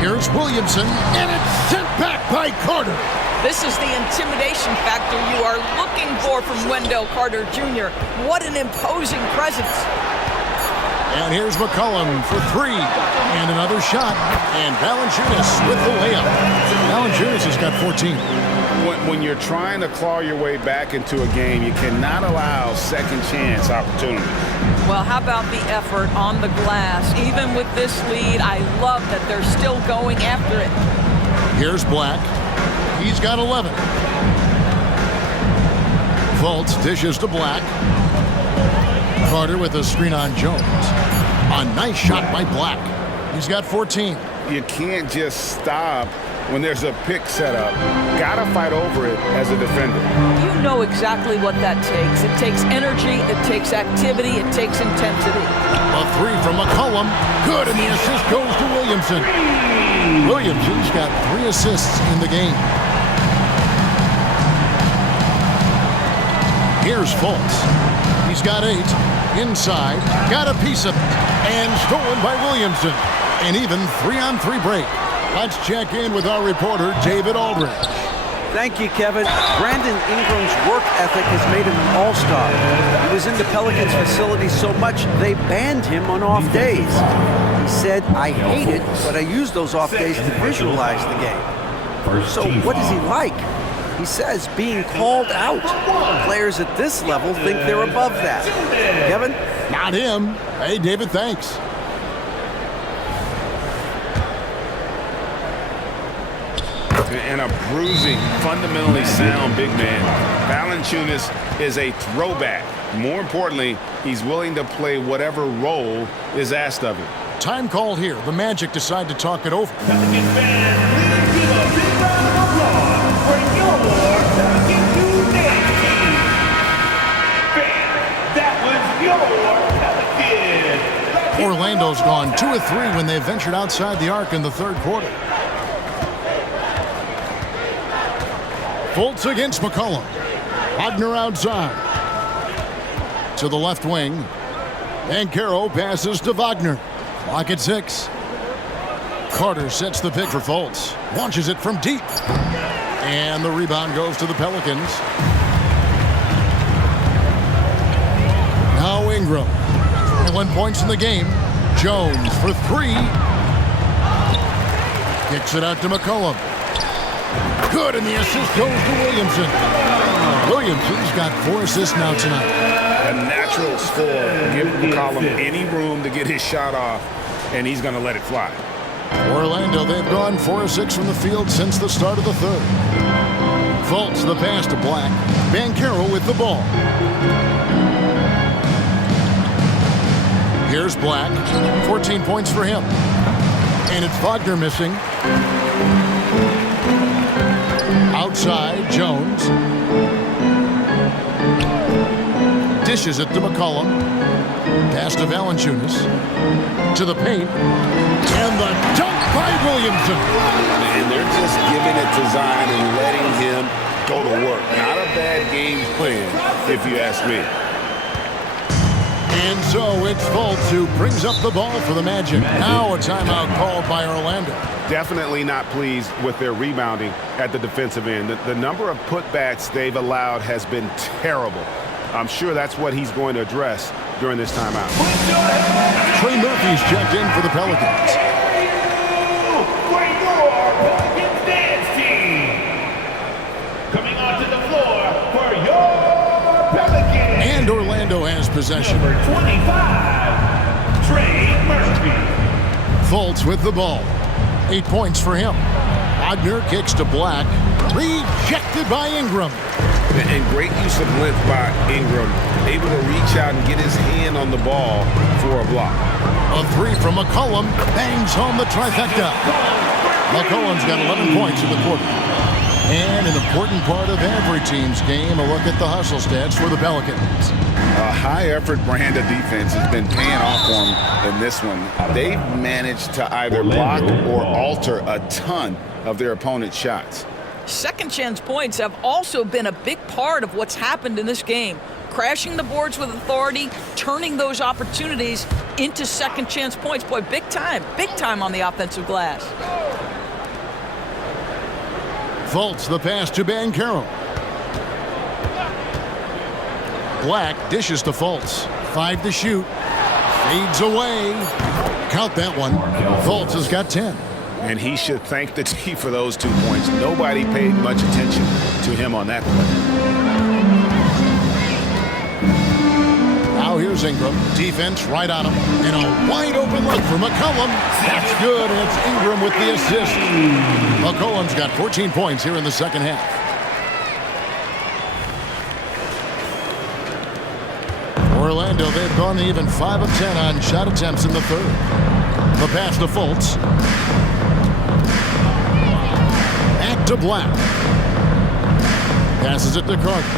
Here's Williamson, and it's sent back by Carter. This is the intimidation factor you are looking for from Wendell Carter Jr. What an imposing presence. And here's McCollum for 3. And another shot. And Valanciunas with the layup. Valanciunas has got 14. When you're trying to claw your way back into a game, you cannot allow second chance opportunities. Well, how about the effort on the glass? Even with this lead, I love that they're still going after it. Here's Black. He's got 11. Fultz dishes to Black. Carter with a screen on Jones. A nice shot by Black. He's got 14. You can't just stop when there's a pick set up. Gotta fight over it as a defender. You know exactly what that takes. It takes energy, it takes activity, it takes intensity. A three from McCollum. Good, and the assist goes to Williamson. Williamson's got 3 assists in the game. Here's Fultz. He's got 8. Inside. Got a piece of it. And stolen by Williamson. An even 3-on-3 break. Let's check in with our reporter, David Aldridge. Thank you, Kevin. Brandon Ingram's work ethic has made him an all-star. He was in the Pelicans facility so much they banned him on off days. He said, "I hate it, but I use those off days to visualize the game." So what is he like? He says being called out. Players at this level think they're above that. Kevin? Not him. Hey, David, thanks. And a bruising, fundamentally sound big man. Valanciunas is a throwback. More importantly, he's willing to play whatever role is asked of him. Time called here. The Magic decide to talk it over. Pelicans fans, please give a big round of applause for your Pelicans United team. Fans, that was your Pelicans. Orlando's gone 2 of 3 when they ventured outside the arc in the third quarter. Fultz against McCollum. Wagner outside. To the left wing. Banchero passes to Wagner. Clock at 6. Carter sets the pick for Fultz. Launches it from deep. And the rebound goes to the Pelicans. Now Ingram. 21 points in the game. Jones for 3. Kicks it out to McCollum. Good, and the assist goes to Williamson. Williamson's got 4 assists now tonight. A natural score. Give McCollum any room to get his shot off, and he's going to let it fly. Orlando, they've gone 4 of 6 from the field since the start of the third. Fultz the pass to Black. Banchero with the ball. Here's Black. 14 points for him. And it's Wagner missing. Outside, Jones. Dishes it to McCollum. Pass to Valanciunas. To the paint. And the dunk by Williamson. And they're just giving it to Zion and letting him go to work. Not a bad game plan, if you ask me. And so it's Fultz who brings up the ball for the Magic. Now a timeout called by Orlando. Definitely not pleased with their rebounding at the defensive end. The number of putbacks they've allowed has been terrible. I'm sure that's what he's going to address during this timeout. Trey Murphy's checked in for the Pelicans. For your Pelicans dance team. Coming onto the floor for your Pelicans. And Orlando has possession. Number 25, Trey Murphy. Fultz with the ball. 8 points for him. Wagner kicks to Black. Rejected by Ingram. And great use of length by Ingram. Able to reach out and get his hand on the ball for a block. A 3 from McCollum. Bangs home the trifecta. McCollum's got 11 points in the quarter. And an important part of every team's game, a look at the hustle stats for the Pelicans. A high-effort brand of defense has been paying off for them in this one. They've managed to either block or alter a ton of their opponent's shots. Second chance points have also been a big part of what's happened in this game. Crashing the boards with authority, turning those opportunities into second chance points. Boy, big time on the offensive glass. Fultz the pass to Banchero. Black dishes to Fultz. 5 to shoot. Fades away. Count that one. Fultz has got 10. And he should thank the team for those 2 points. Nobody paid much attention to him on that play. Now here's Ingram. Defense right on him. And a wide open look for McCollum. That's good, and it's Ingram with the assist. McCollum's got 14 points here in the second half. Orlando, they've gone even 5 of 10 on shot attempts in the third. The pass to Fultz. Back to Black. Passes it to Carter.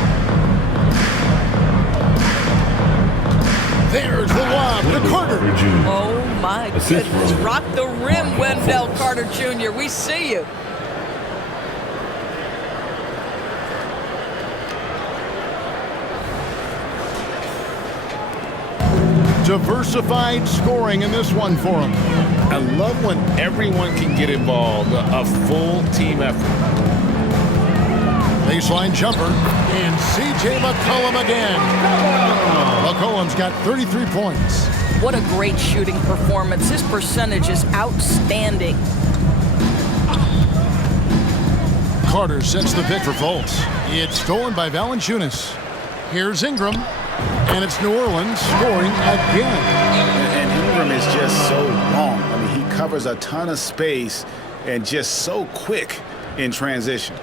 There's the lob to Carter. Oh, my goodness. Rock the rim, Wendell Carter Jr. We see you. Diversified scoring in this one for him. I love when everyone can get involved, a full team effort. Baseline jumper, and C.J. McCollum again. McCollum's got 33 points. What a great shooting performance. His percentage is outstanding. Carter sets the pick for Fultz. It's stolen by Valanciunas. Here's Ingram, and it's New Orleans scoring again. And Ingram is just so long. I mean, he covers a ton of space and just so quick in transition.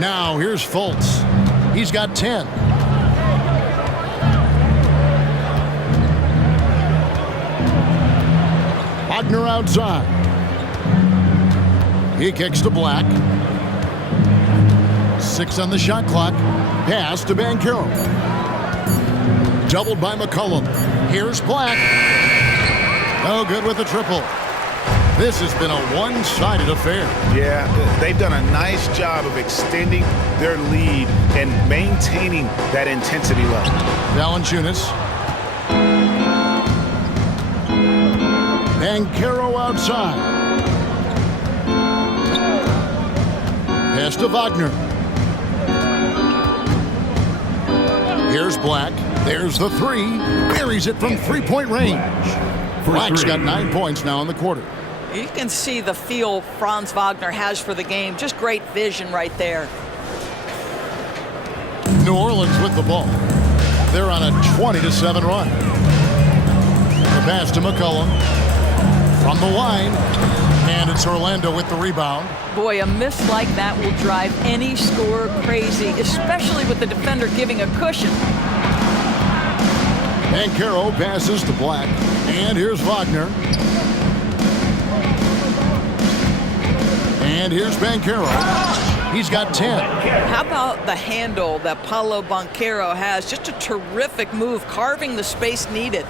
Now here's Fultz. He's got 10. Wagner outside. He kicks to Black. 6 on the shot clock. Pass to Banchero. Doubled by McCollum. Here's Black. No good with the triple. This has been a one-sided affair. Yeah, they've done a nice job of extending their lead and maintaining that intensity level. Valanciunas. Banchero outside. Pass to Wagner. Here's Black. There's the three. Buries it from three-point range. Black's got 9 points now in the quarter. You can see the feel Franz Wagner has for the game. Just great vision right there. New Orleans with the ball. They're on a 20-7 run. The pass to McCollum. From the line. And it's Orlando with the rebound. Boy, a miss like that will drive any scorer crazy, especially with the defender giving a cushion. Banchero passes to Black. And here's Wagner. And here's Banchero. He's got 10. How about the handle that Paolo Banchero has? Just a terrific move, carving the space needed.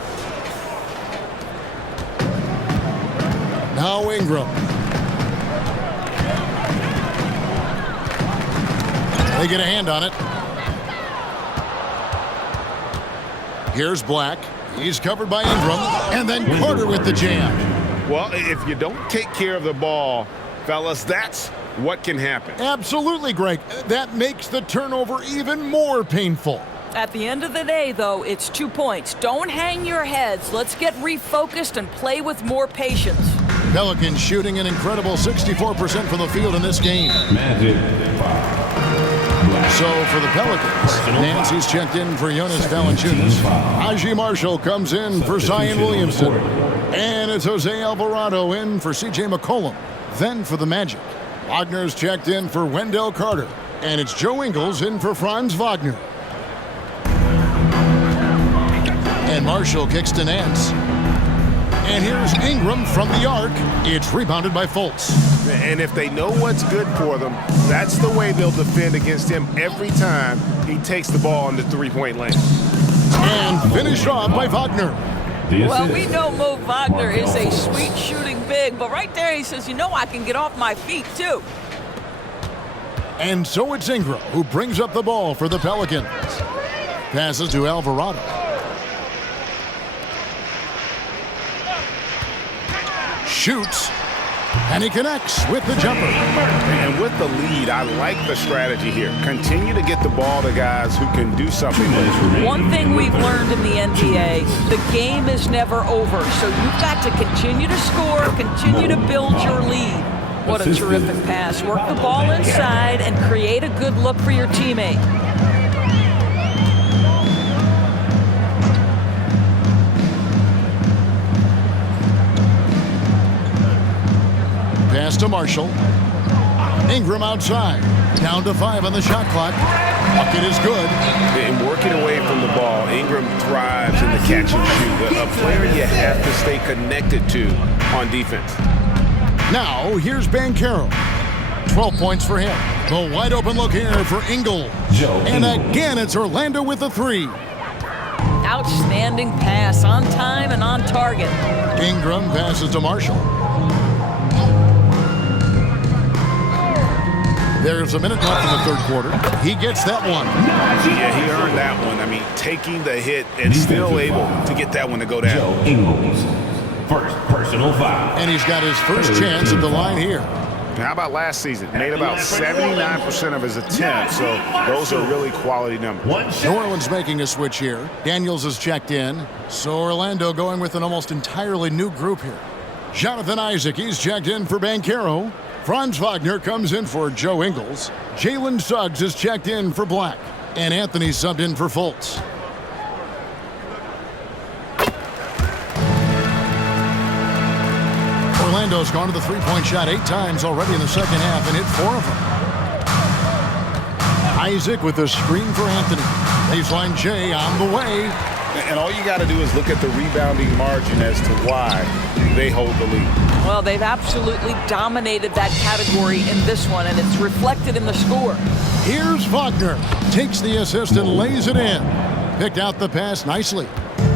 Now Ingram. They get a hand on it. Here's Black. He's covered by Ingram. And then Carter with the jam. Well, if you don't take care of the ball, fellas, that's what can happen. Absolutely, Greg. That makes the turnover even more painful. At the end of the day, though, it's 2 points. Don't hang your heads. Let's get refocused and play with more patience. Pelicans shooting an incredible 64% from the field in this game. So for the Pelicans, Nancy's checked in for Jonas Valanciunas. Aji Marshall comes in for Zion Williamson. And it's Jose Alvarado in for C.J. McCollum. Then for the Magic, Wagner's checked in for Wendell Carter. And it's Joe Ingles in for Franz Wagner. And Marshall kicks to Nance. And here's Ingram from the arc. It's rebounded by Fultz. And if they know what's good for them, that's the way they'll defend against him every time he takes the ball in the three-point lane. And finished off by Wagner. Well, we know Mo Wagner is a sweet shooting big, but right there he says, you know, I can get off my feet too. And so it's Ingram who brings up the ball for the Pelicans. Passes to Alvarado. Shoots. And he connects with the jumper. And with the lead, I like the strategy here. Continue to get the ball to guys who can do something with it. One thing we've learned in the NBA, the game is never over. So you've got to continue to score, continue to build your lead. What a terrific pass. Work the ball inside and create a good look for your teammate. Pass to Marshall. Ingram outside. Down to 5 on the shot clock. Bucket is good. And working away from the ball, Ingram thrives in the catch and shoot. A player you have to stay connected to on defense. Now, here's Banchero. 12 points for him. The wide open look here for Ingles. And again, it's Orlando with the 3. Outstanding pass, on time and on target. Ingram passes to Marshall. There's a minute left in the third quarter. He gets that one. Yeah, he earned that one. I mean, taking the hit and still able to get that one to go down. Joe Ingles, first personal foul. And he's got his first chance at the line here. How about last season? Made about 79% of his attempts, so those are really quality numbers. New Orleans making a switch here. Daniels is checked in. So Orlando going with an almost entirely new group here. Jonathan Isaac, he's checked in for Banchero. Franz Wagner comes in for Joe Ingles. Jalen Suggs is checked in for Black. And Anthony subbed in for Fultz. Orlando's gone to the three-point shot 8 times already in the second half and hit 4 of them. Isaac with a screen for Anthony. Baseline J on the way. And all you got to do is look at the rebounding margin as to why they hold the lead. Well, they've absolutely dominated that category in this one, and it's reflected in the score. Here's Wagner. Takes the assist and lays it in. Picked out the pass nicely.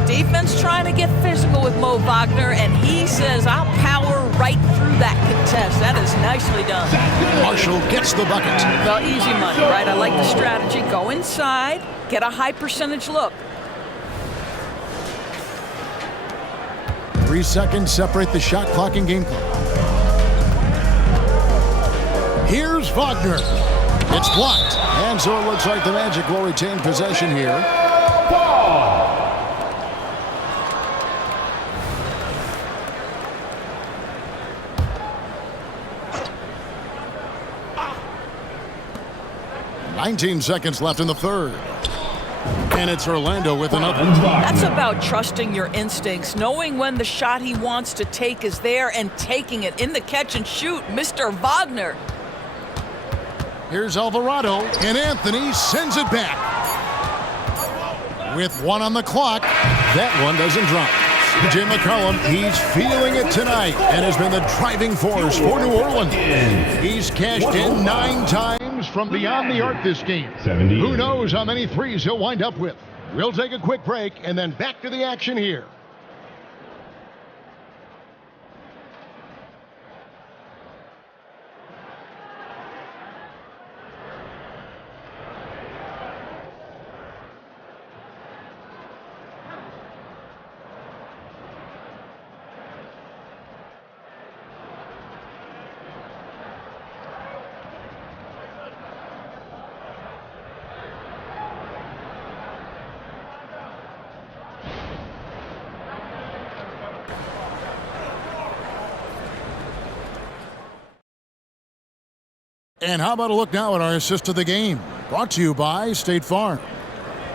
Defense trying to get physical with Mo Wagner, and he says, I'll power right through that contest. That is nicely done. Marshall gets the bucket. Well, easy money, right? I like the strategy. Go inside, get a high percentage look. 3 seconds separate the shot clock and game clock. Here's Wagner. It's blocked. And so it looks like the Magic will retain possession here. Ball. 19 seconds left in the third. And it's Orlando with another. That's about trusting your instincts, knowing when the shot he wants to take is there and taking it in the catch and shoot. Mr. Wagner. Here's Alvarado, and Anthony sends it back. With 1 on the clock, that one doesn't drop. CJ McCollum, he's feeling it tonight and has been the driving force for New Orleans. He's cashed in 9 times from beyond the arc this game. 70. Who knows how many threes he'll wind up with. We'll take a quick break and then back to the action here. And how about a look now at our assist of the game? Brought to you by State Farm.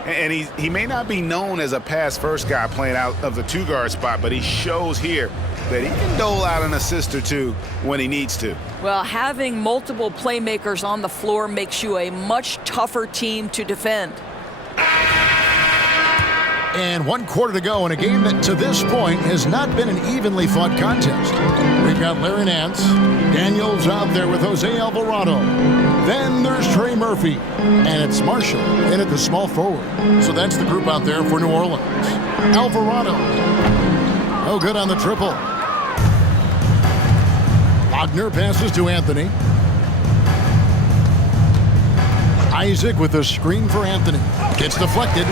And he may not be known as a pass-first guy playing out of the 2-guard spot, but he shows here that he can dole out an assist or two when he needs to. Well, having multiple playmakers on the floor makes you a much tougher team to defend. And 1 quarter to go in a game that to this point has not been an evenly fought contest. We've got Larry Nance, Daniels out there with Jose Alvarado. Then there's Trey Murphy, and it's Marshall in at the small forward. So that's the group out there for New Orleans. Alvarado, no good on the triple. Wagner passes to Anthony. Isaac with a screen for Anthony. It's deflected.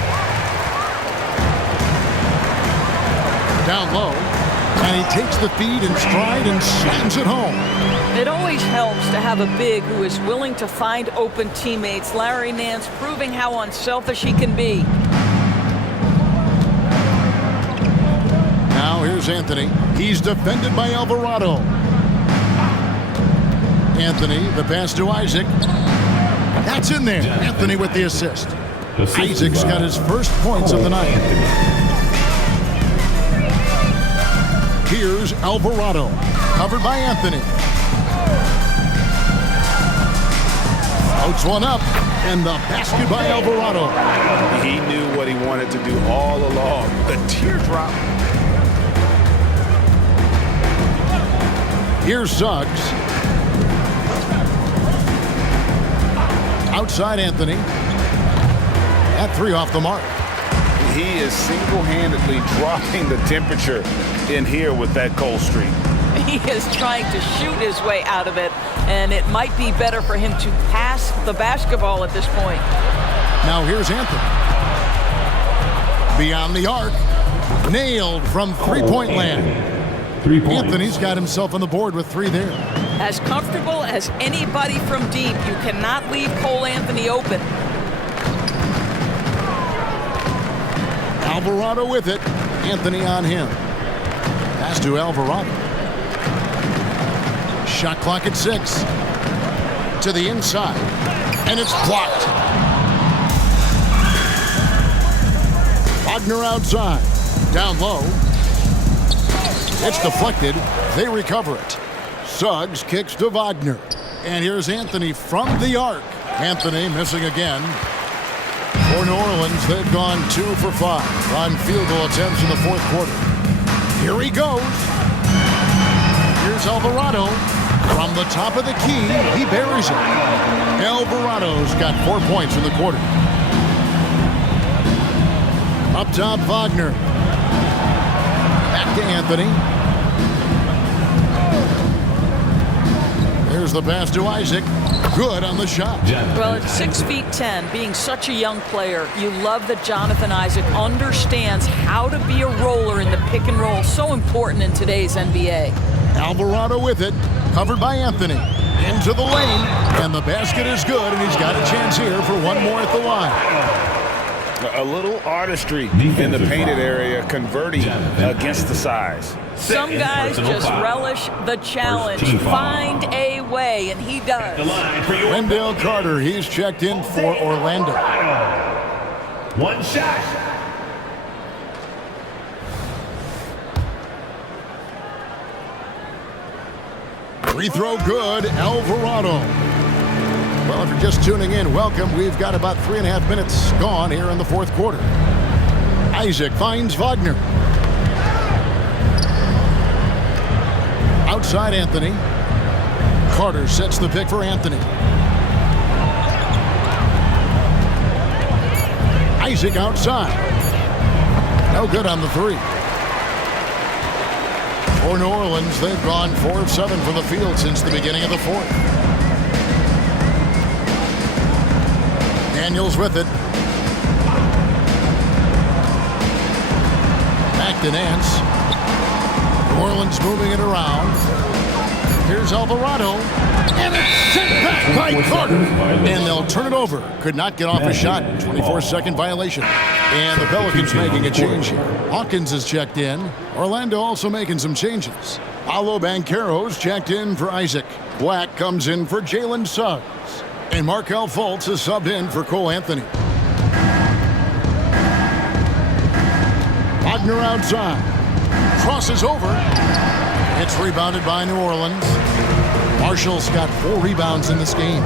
Down low, and he takes the feed in stride and slams it home. It always helps to have a big who is willing to find open teammates. Larry Nance proving how unselfish he can be. Now here's Anthony. He's defended by Alvarado. Anthony, the pass to Isaac. That's in there. Anthony with the assist. Isaac's got his first points of the night. Here's Alvarado, covered by Anthony. Floats one up, and the basket by Alvarado. He knew what he wanted to do all along. The teardrop. Here's Suggs. Outside Anthony. At 3 off the mark. He is single-handedly dropping the temperature in here with that cold streak. He is trying to shoot his way out of it, and it might be better for him to pass the basketball at this point. Now here's Anthony. Beyond the arc. Nailed from three-point land. 3 points. Anthony's got himself on the board with 3 there. As comfortable as anybody from deep, you cannot leave Cole Anthony open. Alvarado with it. Anthony on him. Pass to Alvarado. Shot clock at 6. To the inside. And it's blocked. Wagner outside. Down low. It's deflected. They recover it. Suggs kicks to Wagner. And here's Anthony from the arc. Anthony missing again. For New Orleans, they've gone 2 for 5 on field goal attempts in the fourth quarter. Here he goes. Here's Alvarado. From the top of the key, he buries it. Alvarado's got 4 points in the quarter. Up top, Wagner. Back to Anthony. There's the pass to Isaac. Good on the shot. Well, at 6'10", being such a young player, you love that Jonathan Isaac understands how to be a roller in the pick and roll. So important in today's NBA. Alvarado with it. Covered by Anthony. Into the lane. And the basket is good, and he's got a chance here for one more at the line. A little artistry in the painted area, converting against the size. Some guys just relish the challenge. Find a way, and he does. Wendell Carter, he's checked in for Orlando. 1 shot. Free throw good, Alvarado. Well, if you're just tuning in, welcome. We've got about 3.5 minutes gone here in the fourth quarter. Isaac finds Wagner. Outside Anthony. Carter sets the pick for Anthony. Isaac outside. No good on the 3. For New Orleans, they've gone 4 of 7 from the field since the beginning of the fourth. Daniels with it. Back to Nance. New Orleans moving it around. Here's Alvarado. And it's sent back by Carter. And they'll turn it over. Could not get off a shot. 24-second violation. And the Pelicans making a change here. Hawkins is checked in. Orlando also making some changes. Paolo Banchero's checked in for Isaac. Black comes in for Jalen Suggs. And Markelle Fultz is subbed in for Cole Anthony. Wagner outside. Crosses over. It's rebounded by New Orleans. Marshall's got 4 rebounds in this game.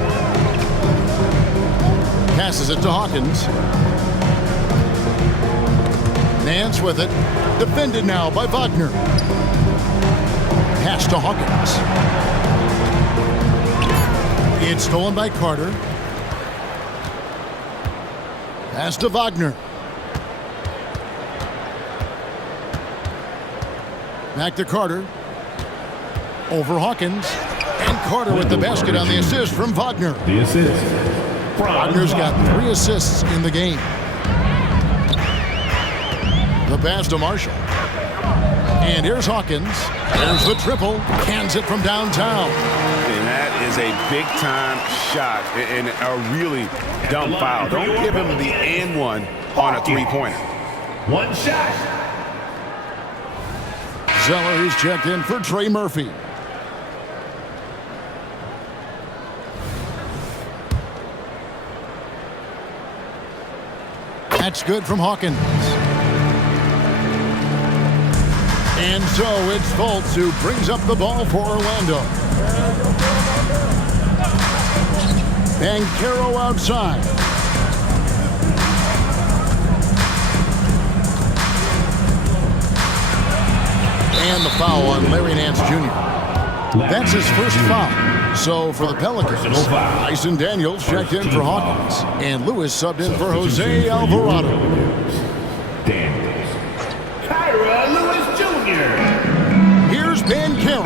Passes it to Hawkins. Nance with it. Defended now by Wagner. Pass to Hawkins. It's stolen by Carter. Pass to Wagner. Back to Carter. Over Hawkins. And Carter with the basket on the assist from Wagner. The assist. Wagner's got 3 assists in the game. The pass to Marshall. And here's Hawkins. There's the triple. Cans it from downtown. And that is a big-time shot and a really dumb foul. Don't give him the and one on a three-pointer. 1 shot. Zeller is checked in for Trey Murphy. That's good from Hawkins. And so it's Fultz who brings up the ball for Orlando. Banchero outside. And the foul on Larry Nance Jr. That's his first foul. So for the Pelicans, Tyson Daniels checked in for Hawkins, and Lewis subbed in for Jose Alvarado. Daniels. Kyra Lewis Jr. Here's Banchero.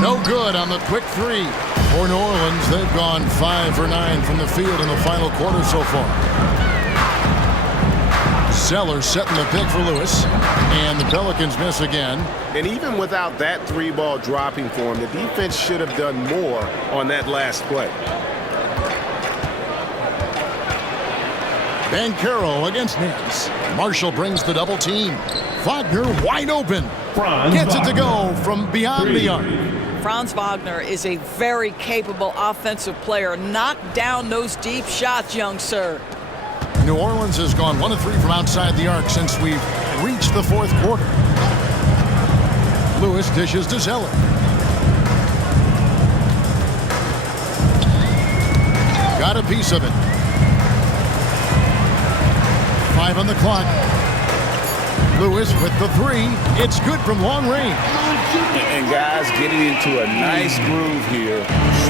No good on the quick three. For New Orleans, they've gone 5 for 9 from the field in the final quarter so far. Zeller setting the pick for Lewis, and the Pelicans miss again. And even without that three ball dropping for him, the defense should have done more on that last play. Banchero against Nance. Marshall brings the double team. Wagner wide open. Gets it to go from beyond the arc. Franz Wagner is a very capable offensive player. Knock down those deep shots, young sir. New Orleans has gone 1 of 3 from outside the arc since we've reached the fourth quarter. Lewis dishes to Zeller. Got a piece of it. 5 on the clock. Lewis with the 3. It's good from long range. And guys getting into a nice groove here,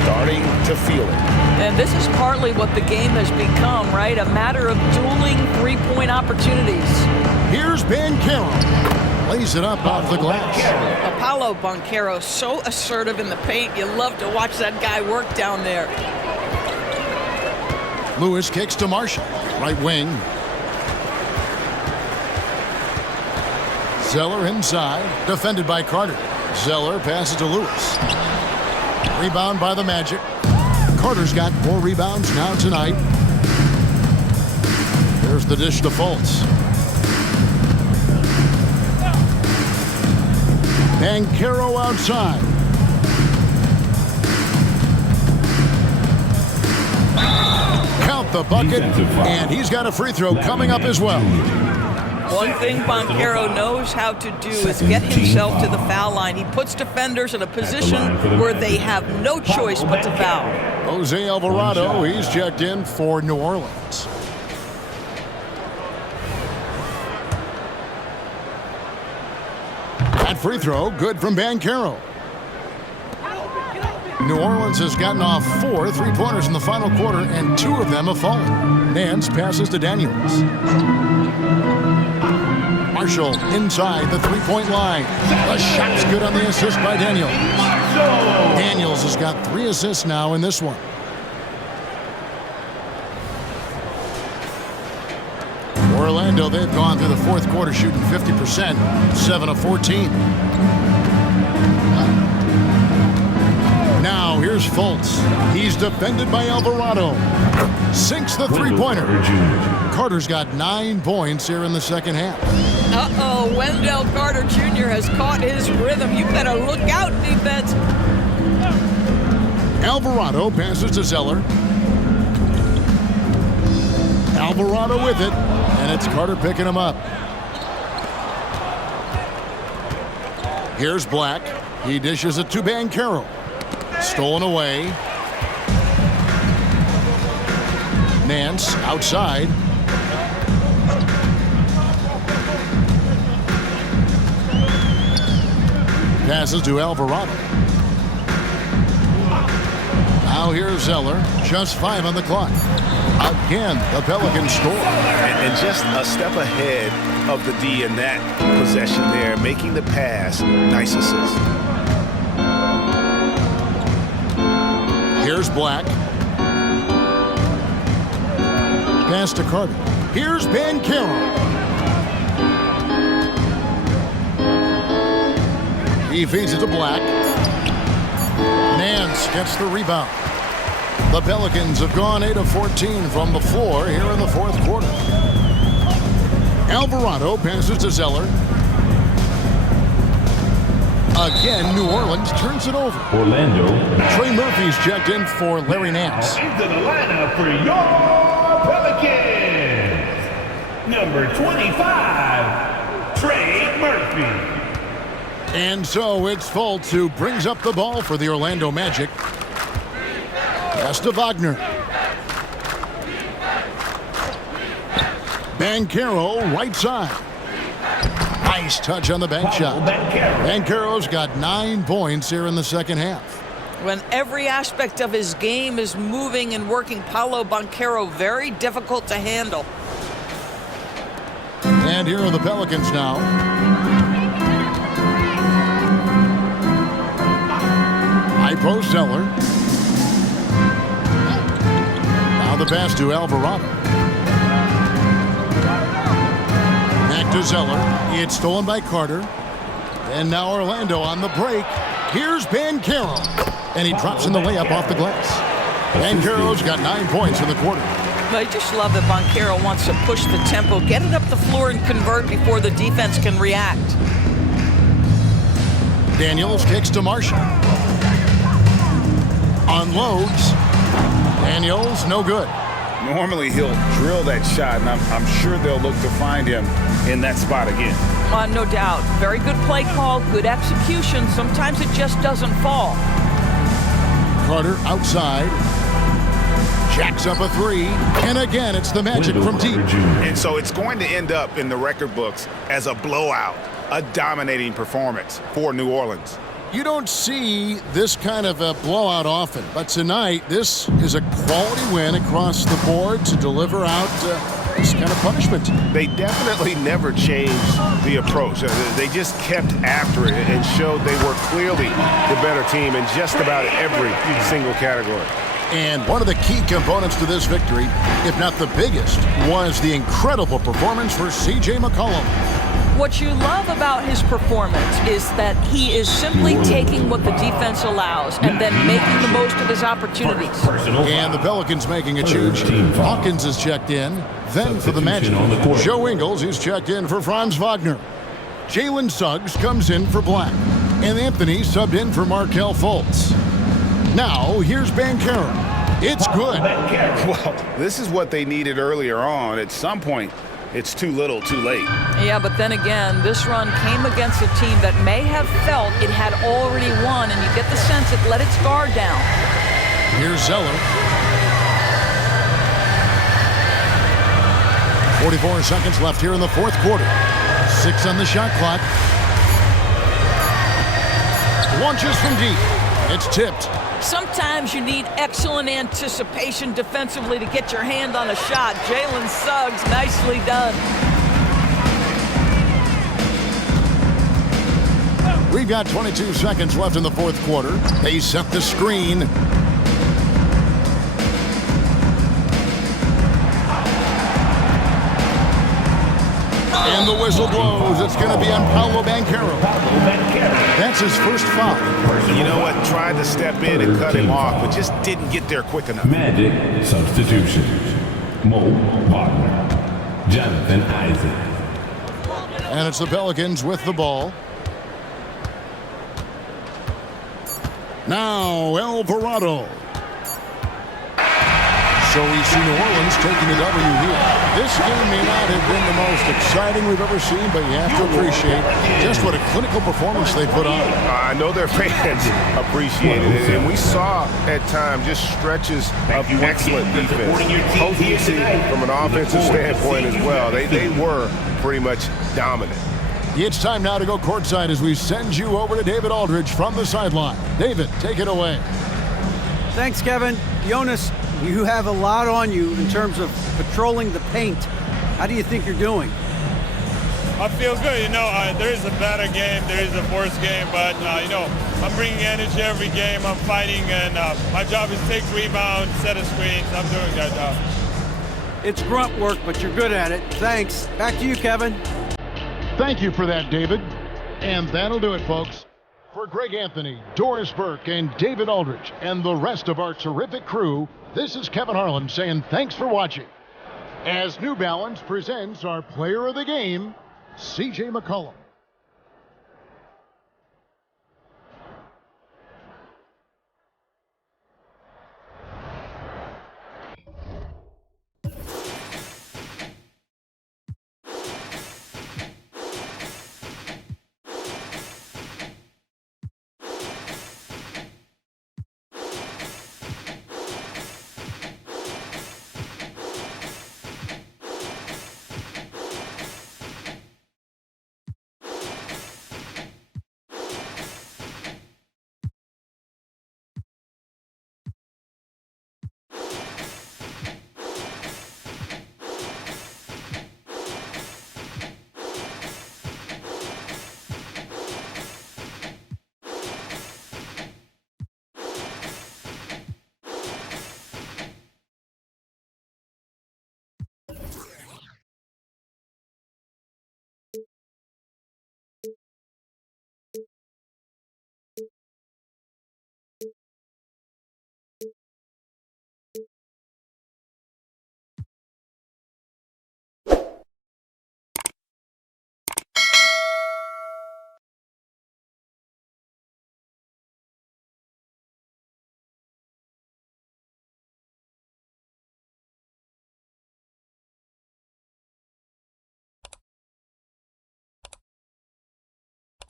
starting to feel it. And this is partly what the game has become, right? A matter of dueling three-point opportunities. Here's Banchero. Lays it up off the glass. Apollo Banchero, so assertive in the paint. You love to watch that guy work down there. Lewis kicks to Marshall. Right wing. Zeller inside. Defended by Carter. Zeller passes to Lewis. Rebound by the Magic. Carter's got 4 rebounds now tonight. There's the dish to Fultz. Banchero outside. Count the bucket, and he's got a free throw coming up as well. One thing Banchero knows how to do is get himself to the foul line. He puts defenders in a position where they have no choice but to foul. Jose Alvarado, he's checked in for New Orleans. That free throw, good from Banchero. New Orleans has gotten off 4 3-pointers in the final quarter, and 2 of them have fallen. Nance passes to Daniels. Marshall inside the 3-point line. The shot's good on the assist by Daniels. Daniels has got 3 assists now in this one. Orlando, they've gone through the fourth quarter shooting 50%, 7 of 14. Now here's Fultz. He's defended by Alvarado. Sinks the 3-pointer. Carter's got 9 points here in the second half. Uh-oh, Wendell Carter Jr. has caught his rhythm. You better look out, defense. Alvarado passes to Zeller. Alvarado with it, and it's Carter picking him up. Here's Black. He dishes it to Banchero. Stolen away. Nance outside. Passes to Alvarado. Now here's Zeller. Just 5 on the clock. Again, the Pelicans score. And just a step ahead of the D in that possession there, making the pass. Nice assist. Here's Black. Pass to Carter. Here's Banchero. He feeds it to Black. Nance gets the rebound. The Pelicans have gone 8 of 14 from the floor here in the fourth quarter. Alvarado passes to Zeller. Again, New Orleans turns it over. Orlando. Trey Murphy's checked in for Larry Nance. Into the lineup for your Pelicans. Number 25, Trey Murphy. And so it's Fultz who brings up the ball for the Orlando Magic. Pass to Wagner. Banchero, right side. Nice touch on the bank shot. Banchero's got 9 points here in the second half. When every aspect of his game is moving and working, Paolo Banchero very difficult to handle. And here are the Pelicans now. High post Zeller. Now the pass to Alvarado. Back to Zeller. It's stolen by Carter. And now Orlando on the break. Here's Banchero. And he drops in the layup off the glass. Banchero's got 9 points in the quarter. I just love that Banchero wants to push the tempo, get it up the floor, and convert before the defense can react. Daniels kicks to Marshall. Unloads. Daniels, no good. Normally he'll drill that shot, and I'm sure they'll look to find him in that spot again. No doubt. Very good play call, good execution. Sometimes it just doesn't fall. Carter outside. Jacks up a 3. And again, it's the Magic from deep. And so it's going to end up in the record books as a blowout, a dominating performance for New Orleans. You don't see this kind of a blowout often, but tonight this is a quality win across the board to deliver out this kind of punishment. They definitely never changed the approach. They just kept after it and showed they were clearly the better team in just about every single category. And one of the key components to this victory, if not the biggest, was the incredible performance for C.J. McCollum. What you love about his performance is that he is simply taking what the defense allows and then making the most of his opportunities. And the Pelicans making a change. Hawkins is checked in. Then for the Magic, Joe Ingles is checked in for Franz Wagner. Jalen Suggs comes in for Black. And Anthony subbed in for Markelle Fultz. Now, here's Banchero. It's good. Well, this is what they needed earlier on. At some point, it's too little, too late. Yeah, but then again, this run came against a team that may have felt it had already won, and you get the sense it let its guard down. Here's Zeller. 44 seconds left here in the fourth quarter. 6 on the shot clock. Launches from deep. It's tipped. Sometimes you need excellent anticipation defensively to get your hand on a shot. Jalen Suggs, nicely done. We've got 22 seconds left in the fourth quarter. They set the screen. And the whistle blows. It's going to be on Paolo Banchero. That's his first foul. You know what? Tried to step in and cut him off, but just didn't get there quick enough. Magic substitution. Mo Wagner. Jonathan Isaac. And it's the Pelicans with the ball. Now Alvarado. So we see New Orleans taking a W here. This game may not have been the most exciting we've ever seen, but you have to appreciate just what a clinical performance they put on. I know their fans appreciated it, and we saw at times just stretches of excellent defense. Potency from an offensive standpoint as well. They were pretty much dominant. It's time now to go courtside as we send you over to David Aldridge from the sideline. David, take it away. Thanks, Kevin. Jonas, you have a lot on you in terms of patrolling the paint. How do you think you're doing? I feel good. You know, there is a better game, there is a worse game, but, you know, I'm bringing energy every game. I'm fighting, and my job is to take rebounds, set a screens. I'm doing that job. It's grunt work, but you're good at it. Thanks. Back to you, Kevin. Thank you for that, David. And that'll do it, folks. For Greg Anthony, Doris Burke, and David Aldridge, and the rest of our terrific crew, this is Kevin Harlan saying thanks for watching. As New Balance presents our player of the game, C.J. McCollum.